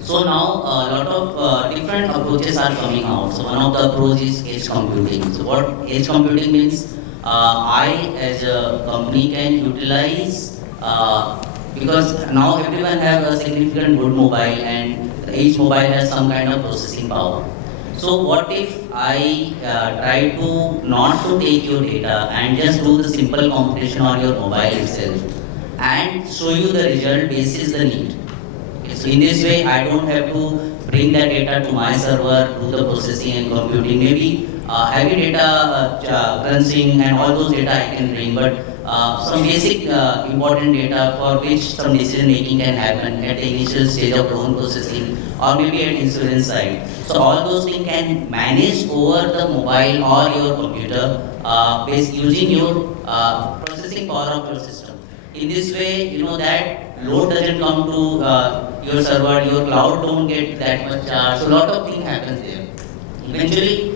So now a lot of different approaches are coming out. So one of the approach is edge computing. So what edge computing means, I as a company can utilize, because now everyone have a significant good mobile and each mobile has some kind of processing power. So what if I try to not to take your data and just do the simple computation on your mobile itself and show you the result basis the need. So in this way, I don't have to bring that data to my server, do the processing and computing. Maybe heavy data crunching and all those data I can bring, but some basic important data for which some decision making can happen at the initial stage of loan processing or maybe at insurance side. So all those things can manage over the mobile or your computer based using your processing power of your system. In this way, you know that load doesn't come to your server, your cloud don't get that much charge. So a lot of things happens there. Eventually,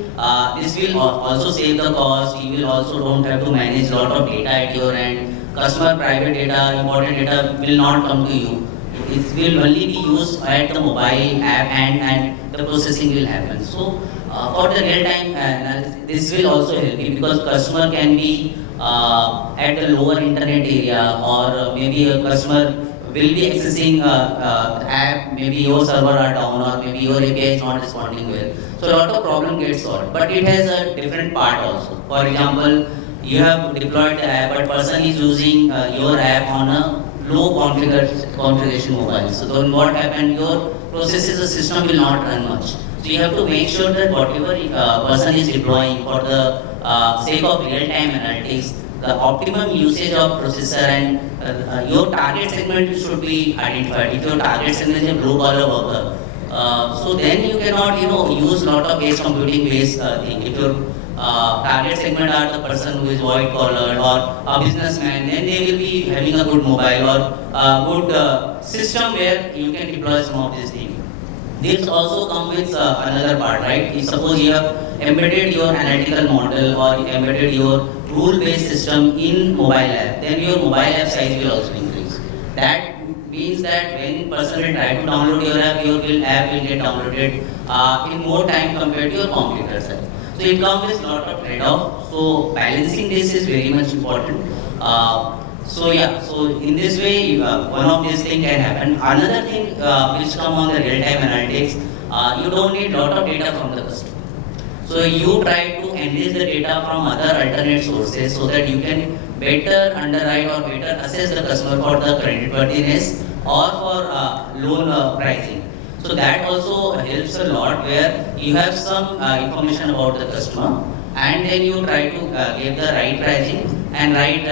this will also save the cost. You will also don't have to manage a lot of data at your end. Customer private data, important data will not come to you. It will only be used at the mobile app and the processing will happen. So for the real-time analysis, this will also help you because customer can be at the lower internet area or maybe a customer will be accessing the app, maybe your server are down or maybe your API is not responding well. So a lot of problem gets solved, but it has a different part also. For example, you have deployed the app, but person is using your app on a low configuration mobile. So then what happened? Your processes, the system will not run much. So you have to make sure that whatever person is deploying for the sake of real-time analytics, the optimum usage of processor and your target segment should be identified. If your target segment is a blue collar worker, so then you cannot use lot of edge computing based thing. If your target segment are the person who is white collar or a businessman, then they will be having a good mobile or a good system where you can deploy some of these things. This also comes with another part, right? If suppose you have embedded your analytical model or embedded your rule-based system in mobile app, then your mobile app size will also increase. That means that when person will try to download your app, your app will get downloaded in more time compared to your computer side. So it comes with a lot of trade-off. So balancing this is very much important. So in this way, one of these things can happen. Another thing which come on the real-time analytics, you don't need lot of data from the customer. So you try to enrich the data from other alternate sources so that you can better underwrite or better assess the customer for the creditworthiness or for loan pricing. So that also helps a lot where you have some information about the customer and then you try to give the right pricing and right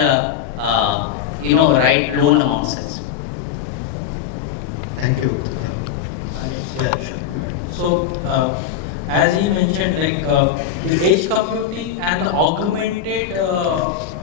loan amount size. Thank you. Yeah, sure. So, as he mentioned, the edge computing and the augmented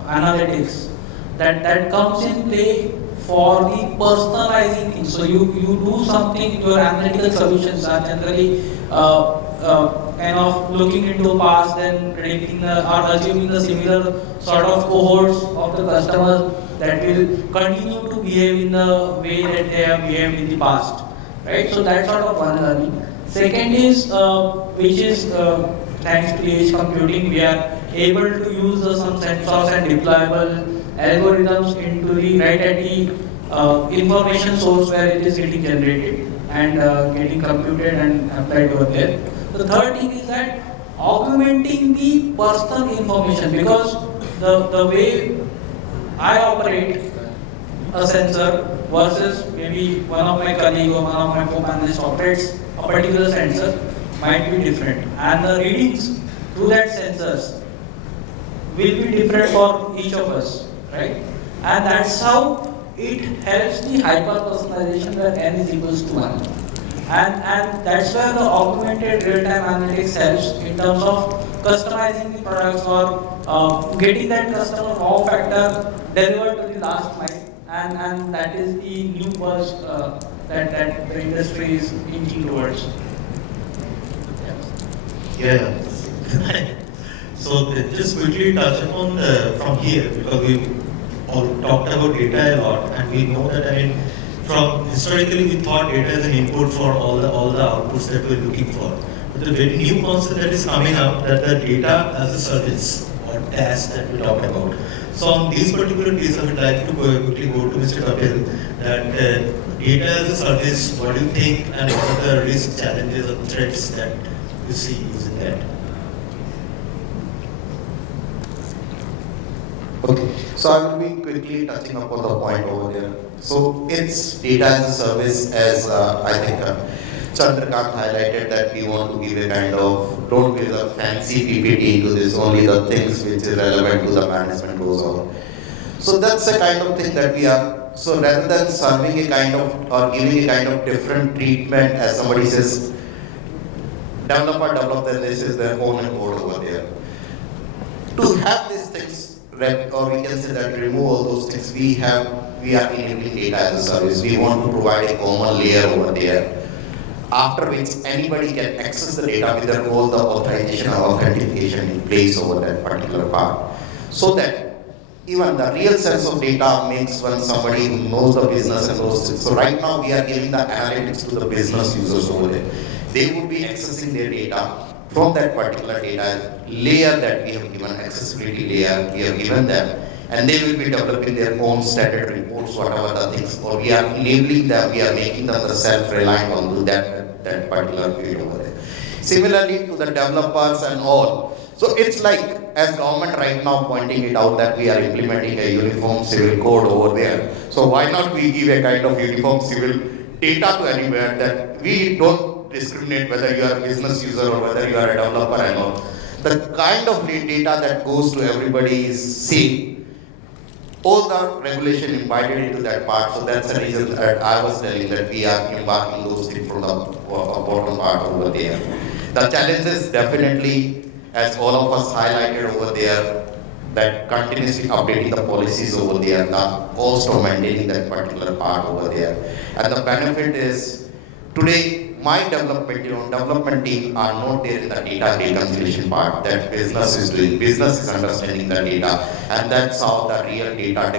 analytics that comes in play for the personalizing things. So you do something. Your analytical solutions are generally kind of looking into past, then predicting or assuming the similar sort of cohorts of the customers that will continue to behave in the way that they have behaved in the past, right? So that's sort of one learning. Second is, which is thanks to edge computing, we are able to use some sensors and deployable algorithms into the right at the information source where it is getting generated and getting computed and applied over there. The third thing is that augmenting the personal information, because the way I operate a sensor versus maybe one of my colleagues or one of my co-panelists operates a particular sensor might be different, and the readings through that sensors will be different for each of us, right? And that's how it helps the hyper-personalization where n is equals to 1. And that's where the augmented real-time analytics helps in terms of customizing the products or getting that customer wow factor delivered to the last mile. And that is the new buzz that the industry is inching towards. Yeah. So just quickly touch upon from here, because we all talked about data a lot, and we know that, I mean, from historically we thought data is an input for all the outputs that we're looking for. But the very new concept that is coming up, that the data as a service or task that we talked about. So on these particular piece, I would like to quickly go to Mr. Kapil, that data as a service, what do you think, and what are the risks, challenges, or threats that you see using that? Okay, so I will be quickly touching upon the point over there. So it's data as a service, as I think Chandrakant highlighted, that we want to give a kind of, don't give a fancy PPT into this, only the things which is relevant to the management goes on. So that's the kind of thing that we are, so rather than serving a kind of, or giving a kind of different treatment, as somebody says, developer develop, then this is their own code over there. To have these things, or we can say that remove all those things, we are enabling data as a service. We want to provide a common layer over there, after which anybody can access the data with their all the authorization or authentication in place over that particular part. So that even the real sense of data makes when somebody who knows the business and knows it. So right now we are giving the analytics to the business users over there. They would be accessing their data from that particular data layer that we have given, accessibility layer we have given them, and they will be developing their own standard reports, whatever the things, or we are enabling them, we are making them the self-reliant on that particular field over there. Similarly to the developers and all. So it's like, as government right now pointing it out that we are implementing a uniform civil code over there. So why not we give a kind of uniform civil data to anywhere, that we don't discriminate whether you are a business user or whether you are a developer and all. The kind of data that goes to everybody is same. All the regulation invited into that part, so that's the reason that I was telling that we are embarking those things from the bottom part over there. The challenges definitely, as all of us highlighted over there, that continuously updating the policies over there, the cost of maintaining that particular part over there. And the benefit is, today, my development team are not there in the data reconciliation part that business is doing. Business is understanding the data, and that's how the real data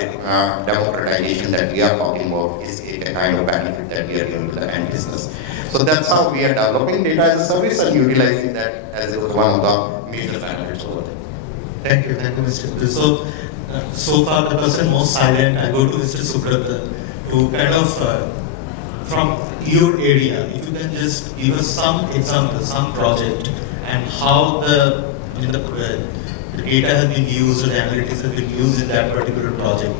democratization that we are talking about is a kind of benefit that we are giving to the end business. So that's how we are developing data as a service and utilizing that as one of the major benefits over there. Thank you, Mr. Kapil. So, so far the person most silent, I go to Mr. Subrata to kind of, from your area, if you can just give us some example, some project, and how the data has been used or the analytics has been used in that particular project.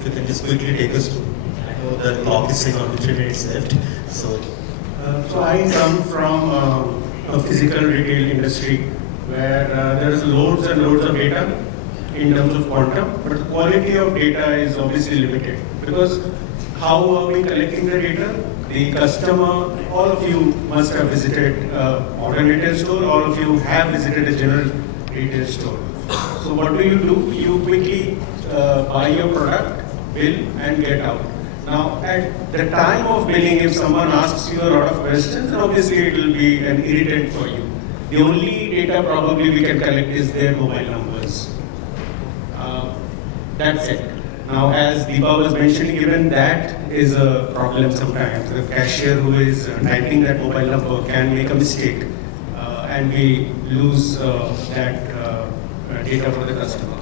If you can just quickly take us through. I know the clock is saying only 3 minutes left. So I come from a physical retail industry where there is loads and loads of data in terms of quantum, but the quality of data is obviously limited, because how are we collecting the data? The customer, all of you must have visited a modern retail store, all of you have visited a general retail store. So what do? You quickly buy your product, bill and get out. Now at the time of billing, if someone asks you a lot of questions, then obviously it will be an irritant for you. The only data probably we can collect is their mobile numbers. That's it. Now, as Deepa was mentioning, even that is a problem sometimes. The cashier who is typing that mobile number can make a mistake, and we lose that data for the customer.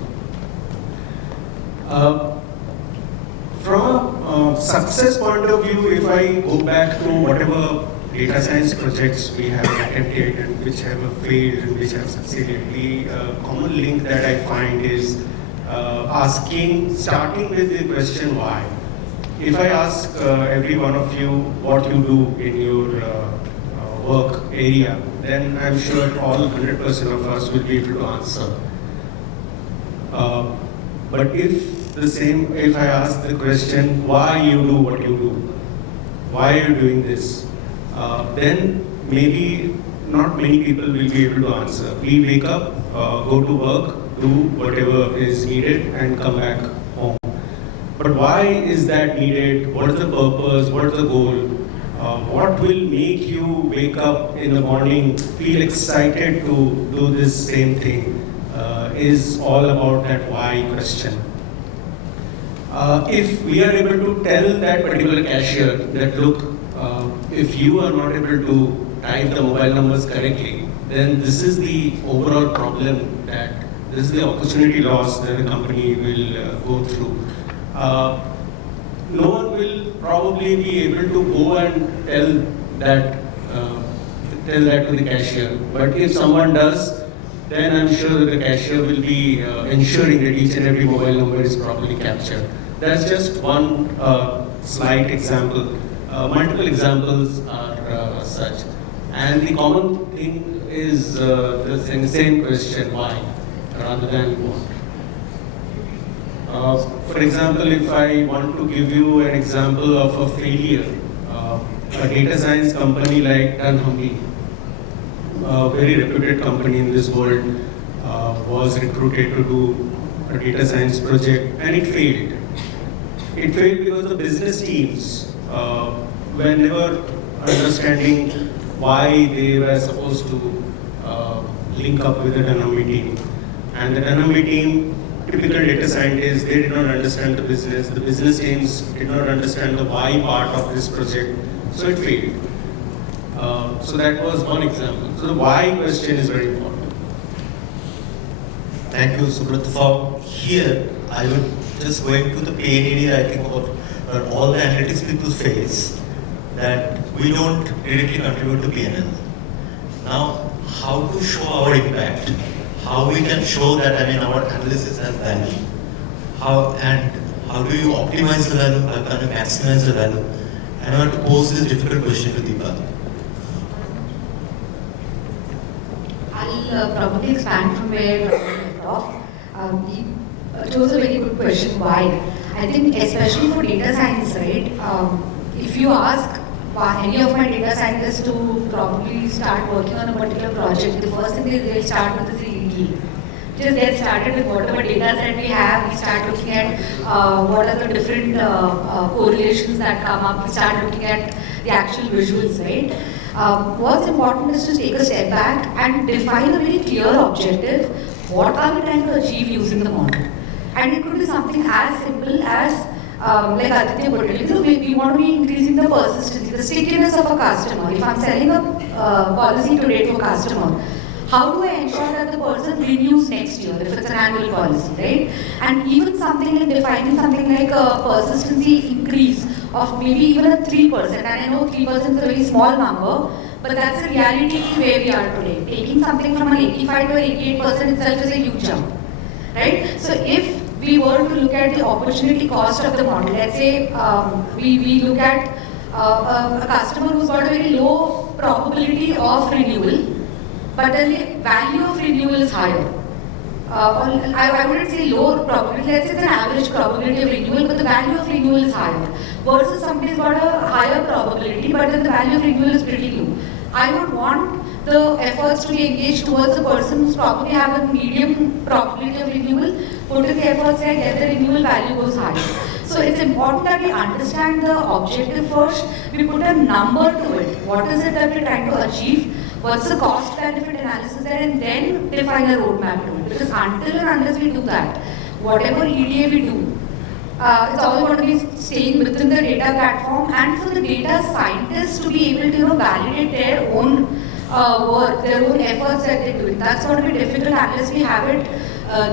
From a success point of view, if I go back to whatever data science projects we have attempted and which have failed and which have succeeded, the common link that I find is starting with the question why. If I ask every one of you what you do in your work area, then I'm sure all 100% of us will be able to answer. But if I ask the question why you do what you do, why are you doing this, then maybe not many people will be able to answer. We wake up, go to work, do whatever is needed and come back home. But why is that needed? What is the purpose? What is the goal? what will make you wake up in the morning, feel excited to do this same thing, is all about that why question. If we are able to tell that particular cashier that look, if you are not able to type the mobile numbers correctly, then this is the overall problem, that this is the opportunity loss that the company will go through. No one will probably be able to go and tell that to the cashier. But if someone does, then I'm sure the cashier will be ensuring that each and every mobile number is properly captured. That's just one slight example. Multiple examples are such. And the common thing is the same question, why, rather than what. For example, if I want to give you an example of a failure, a data science company like Dunhamby, a very reputed company in this world, was recruited to do a data science project, and it failed. It failed because the business teams were never understanding why they were supposed to link up with the Dunhamby team. And the Dunhamby team, typical data scientists, they did not understand the business teams did not understand the why part of this project, so it failed. So that was one example. So the why question is very important. Thank you, Subrat. For here, I would just going to the pain area, I think, of all the analytics people face, that we don't directly contribute to PNL. Now, how to show our impact? How we can show that, our analysis has value? How do you optimize the value? How can you maximize the value? And I want to pose this difficult question to Deepa. I'll probably expand from where you left off. He chose a very good question, why? I think especially for data science, right? If you ask any of my data scientists to probably start working on a particular project, the first thing they'll start with is the EDA. Just get started with whatever data set we have, we start looking at what are the different correlations that come up, we start looking at the actual visuals, right? What's important is to take a step back and define a very clear objective. What are we trying to achieve using the model? And it could be something as simple as, like Aditya put it, we want to be increasing the persistency, the stickiness of a customer. If I'm selling a policy today to a customer, how do I ensure that the person renews next year if it's an annual policy, right? And even something like defining something like a persistency increase of maybe even a 3%. And I know 3% is a very small number, but that's the reality where we are today. Taking something from an 85 to 88% itself is a huge jump, right? So if we were to look at the opportunity cost of the model, let's say we look at a customer who's got a very low probability of renewal, but the value of renewal is higher. I wouldn't say low probability, let's say it's an average probability of renewal, but the value of renewal is higher. Versus somebody's got a higher probability, but then the value of renewal is pretty low. I would want the efforts to be engaged towards the person who's probably have a medium probability of renewal, put in the efforts there, get the renewal value goes higher. So it's important that we understand the objective first, we put a number to it. What is it that we're trying to achieve? What's the cost benefit analysis there, and then define a roadmap to it. Because until and unless we do that, whatever EDA we do, it's all going to be staying within the data platform, and for the data scientists to be able to validate their own work, their own efforts that they're doing. That's going to be difficult unless we have it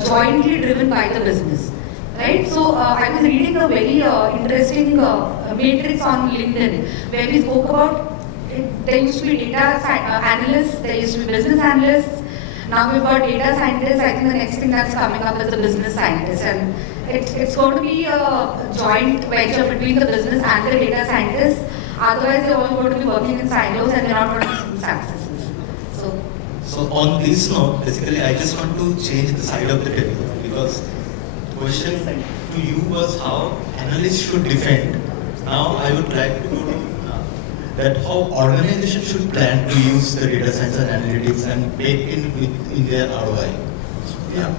jointly driven by the business. Right? So I was reading a very interesting matrix on LinkedIn where we spoke about there used to be data analysts, there used to be business analysts. Now we've got data scientists. I think the next thing that's coming up is the business scientists, and it's going to be a joint venture between the business and the data scientists. Otherwise, they're all going to be working in silos and they're not going to see successes. So on this note, basically, I just want to change the side of the table, because the question to you was how analysts should defend. Now I would like to go to that how organizations should plan to use the data science and analytics and bake in their ROI. Yeah.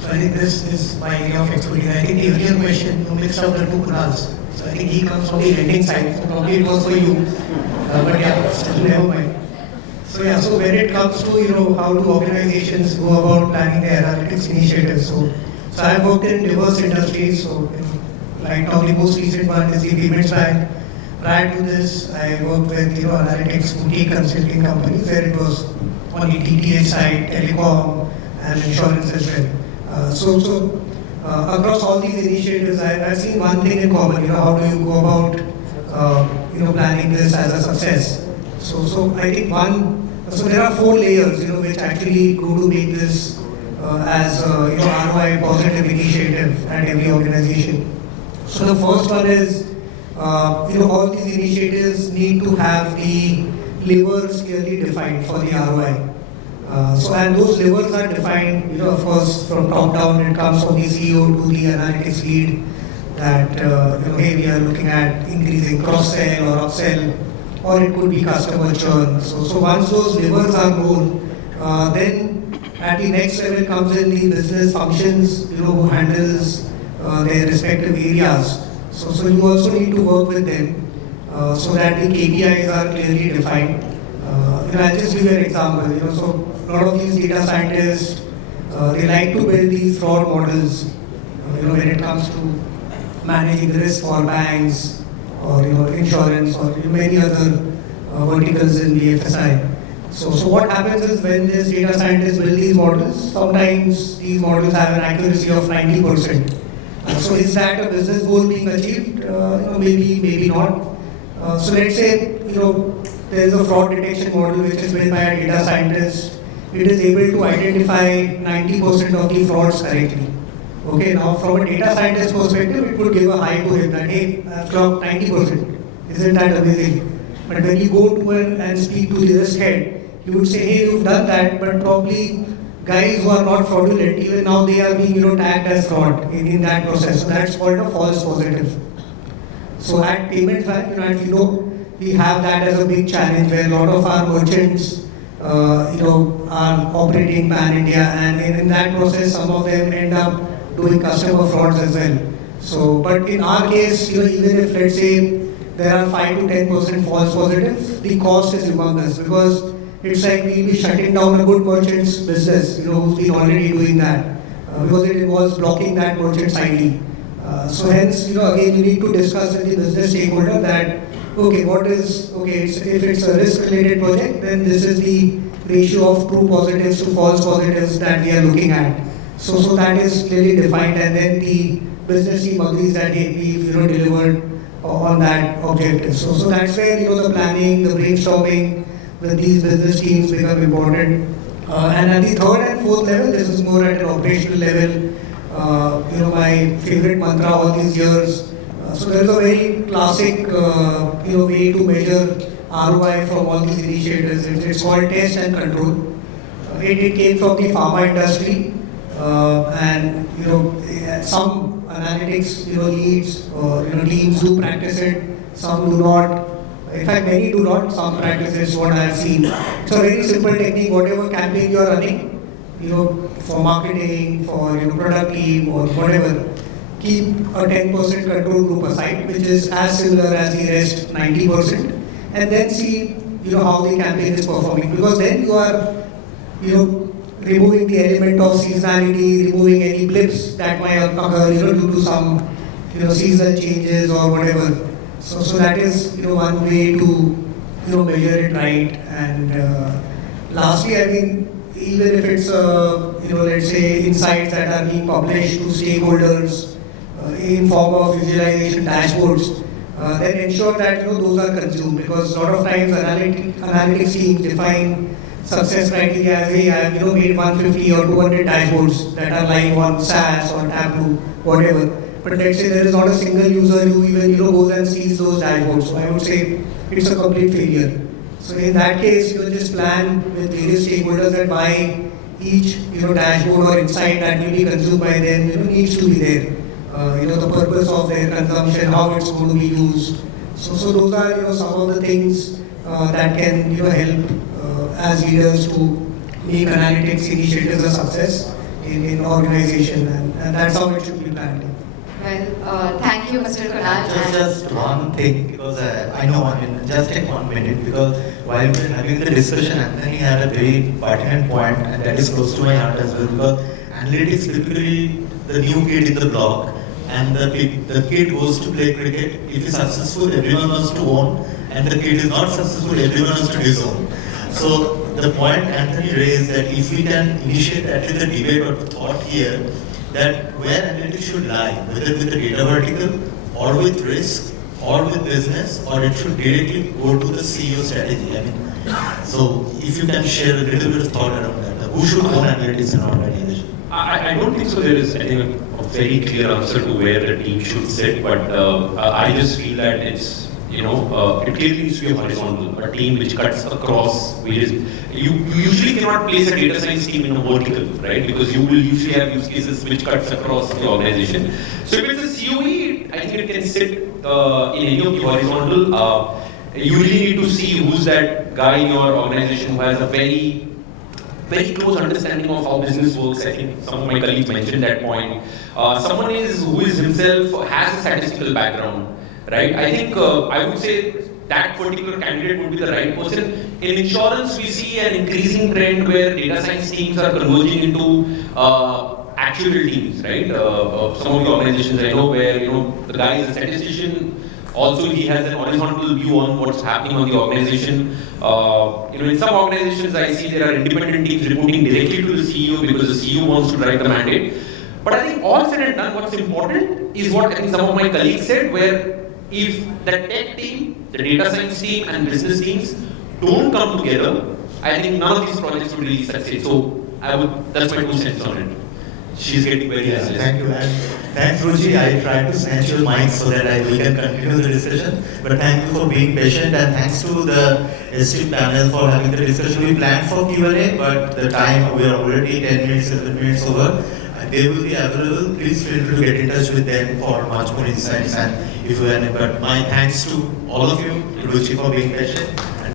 So I think this is my area of expertise. I think the earlier question, you mixed up the two Kunals. So I think he comes from the lending side, so probably it was for you. But yeah, still never mind. So yeah, so when it comes to how do organizations go about planning their analytics initiatives, so I've worked in diverse industries. So right now the most recent one is the payments bank. Prior to this, I worked with analytics boutique consulting companies where it was on the DTH side, telecom, and insurance as well. Across all these initiatives, I've seen one thing in common. How do you go about planning this as a success? So I think so there are 4 layers which actually go to make this as ROI positive initiative at every organization. So the first one is all these initiatives need to have the levers clearly defined for the ROI. And those levers are defined, of course, from top down. It comes from the CEO to the analytics lead that, hey, we are looking at increasing cross-sell or upsell, or it could be customer churn. So once those levers are known, then at the next level comes in the business functions, who handles their respective areas. So you also need to work with them so that the KPIs are clearly defined. I'll just give you an example. So a lot of these data scientists, they like to build these fraud models. When it comes to managing risk for banks or insurance or many other verticals in the FSI. So what happens is when these data scientists build these models, sometimes these models have an accuracy of 90%. So is that a business goal being achieved? Maybe not. So let's say there is a fraud detection model which is built by a data scientist. It is able to identify 90% of the frauds correctly. Okay, now from a data scientist perspective, it would give a high to him that, hey, I've clocked 90%. Isn't that amazing? But when you go to and speak to the risk head, you would say, hey, you've done that, but probably guys who are not fraudulent, even now they are being tagged as fraud in that process. So that's called a false positive. So at payments bank, at Fido, we have that as a big challenge where a lot of our merchants are operating pan-India, and in that process, some of them end up doing customer frauds as well. So, but in our case, even if let's say there are 5 to 10% false positives, the cost is humongous because it's like we'll be shutting down a good merchant's business, who's been already doing that because it involves blocking that merchant's ID. So hence, again, you need to discuss with the business stakeholder that, if it's a risk-related project, then this is the ratio of true positives to false positives that we are looking at. So that is clearly defined, and then the business team agrees that hey, we've delivered on that objective. So that's where the planning, the brainstorming with these business teams become important. And at the 3rd and 4th level, this is more at an operational level. My favorite mantra all these years. So there is a very classic way to measure ROI from all these initiatives. It's called test and control. It came from the pharma industry, and some analytics leads or teams do practice it. Some do not. In fact, many do not. Some practice is what I have seen. It's a very simple technique. Whatever campaign you are running, for marketing, for product team or whatever, keep a 10% control group aside, which is as similar as the rest 90%, and then see how the campaign is performing. Because then you are removing the element of seasonality, removing any blips that might occur due to some seasonal changes or whatever. So that is one way to measure it right. And lastly, I mean, even if it's let's say insights that are being published to stakeholders in form of visualization dashboards, then ensure that those are consumed, because a lot of times analytics teams define success criteria as, hey, I have made 150 or 200 dashboards that are live on SaaS or Tableau, whatever. But let's say there is not a single user who even goes and sees those dashboards. So I would say it's a complete failure. So in that case, just plan with various stakeholders that why each dashboard or insight that will be consumed by them needs to be there. The purpose of their consumption, how it's going to be used. So those are some of the things that can help as leaders to make analytics initiatives a success in organization, and that's how it should be planned. Well, thank you, Mr. Kunal. Just one thing, because I know, I mean, just take 1 minute, because while we were having the discussion, Anthony had a very pertinent point, and that is close to my heart as well, because analytics typically the new kid in the block, and the kid goes to play cricket. If he's successful, everyone wants to own, and the kid is not successful, everyone wants to disown. So the point Anthony raised, that if we can initiate at least a debate or thought here, that where analytics should lie, whether with the data vertical or with risk or with business, or it should directly go to the CEO strategy. I mean, so if you can share a little bit of thought around that, who should own analytics in our organization? I don't think so. There is, I think, a very clear answer to where the team should sit, but I just feel that it's, it clearly needs to be a horizontal, a team which cuts across various. You usually cannot place a data science team in a vertical, right? Because you will usually have use cases which cuts across the organization. So if it's a COE, I think it can sit in any of the horizontal. You really need to see who's that guy in your organization who has a very close understanding of how business works. I think some of my colleagues mentioned that point. Someone who is himself has a statistical background, right? I think I would say that particular candidate would be the right person. In insurance, we see an increasing trend where data science teams are converging into actuarial teams, right? Some of the organizations I know where the guy is a statistician. Also, he has an horizontal view on what's happening on the organization. In some organizations, I see there are independent teams reporting directly to the CEO because the CEO wants to drive the mandate. But I think all said and done, what's important is what I think some of my colleagues said, where if the tech team, the data science team, and business teams don't come together, I think none of these projects would really succeed. So that's my 2 cents on it. She's getting very restless. Thank you. And thanks, Ruchi. I tried to snatch your mic so that we can continue the discussion. But thank you for being patient, and thanks to the esteemed panel for having the discussion. We planned for Q&A, but the time, we are already 10 minutes, 11 minutes over. They will be available. Please feel free to get in touch with them for much more insights. And if you have any, but my thanks to all of you, to Ruchi for being patient.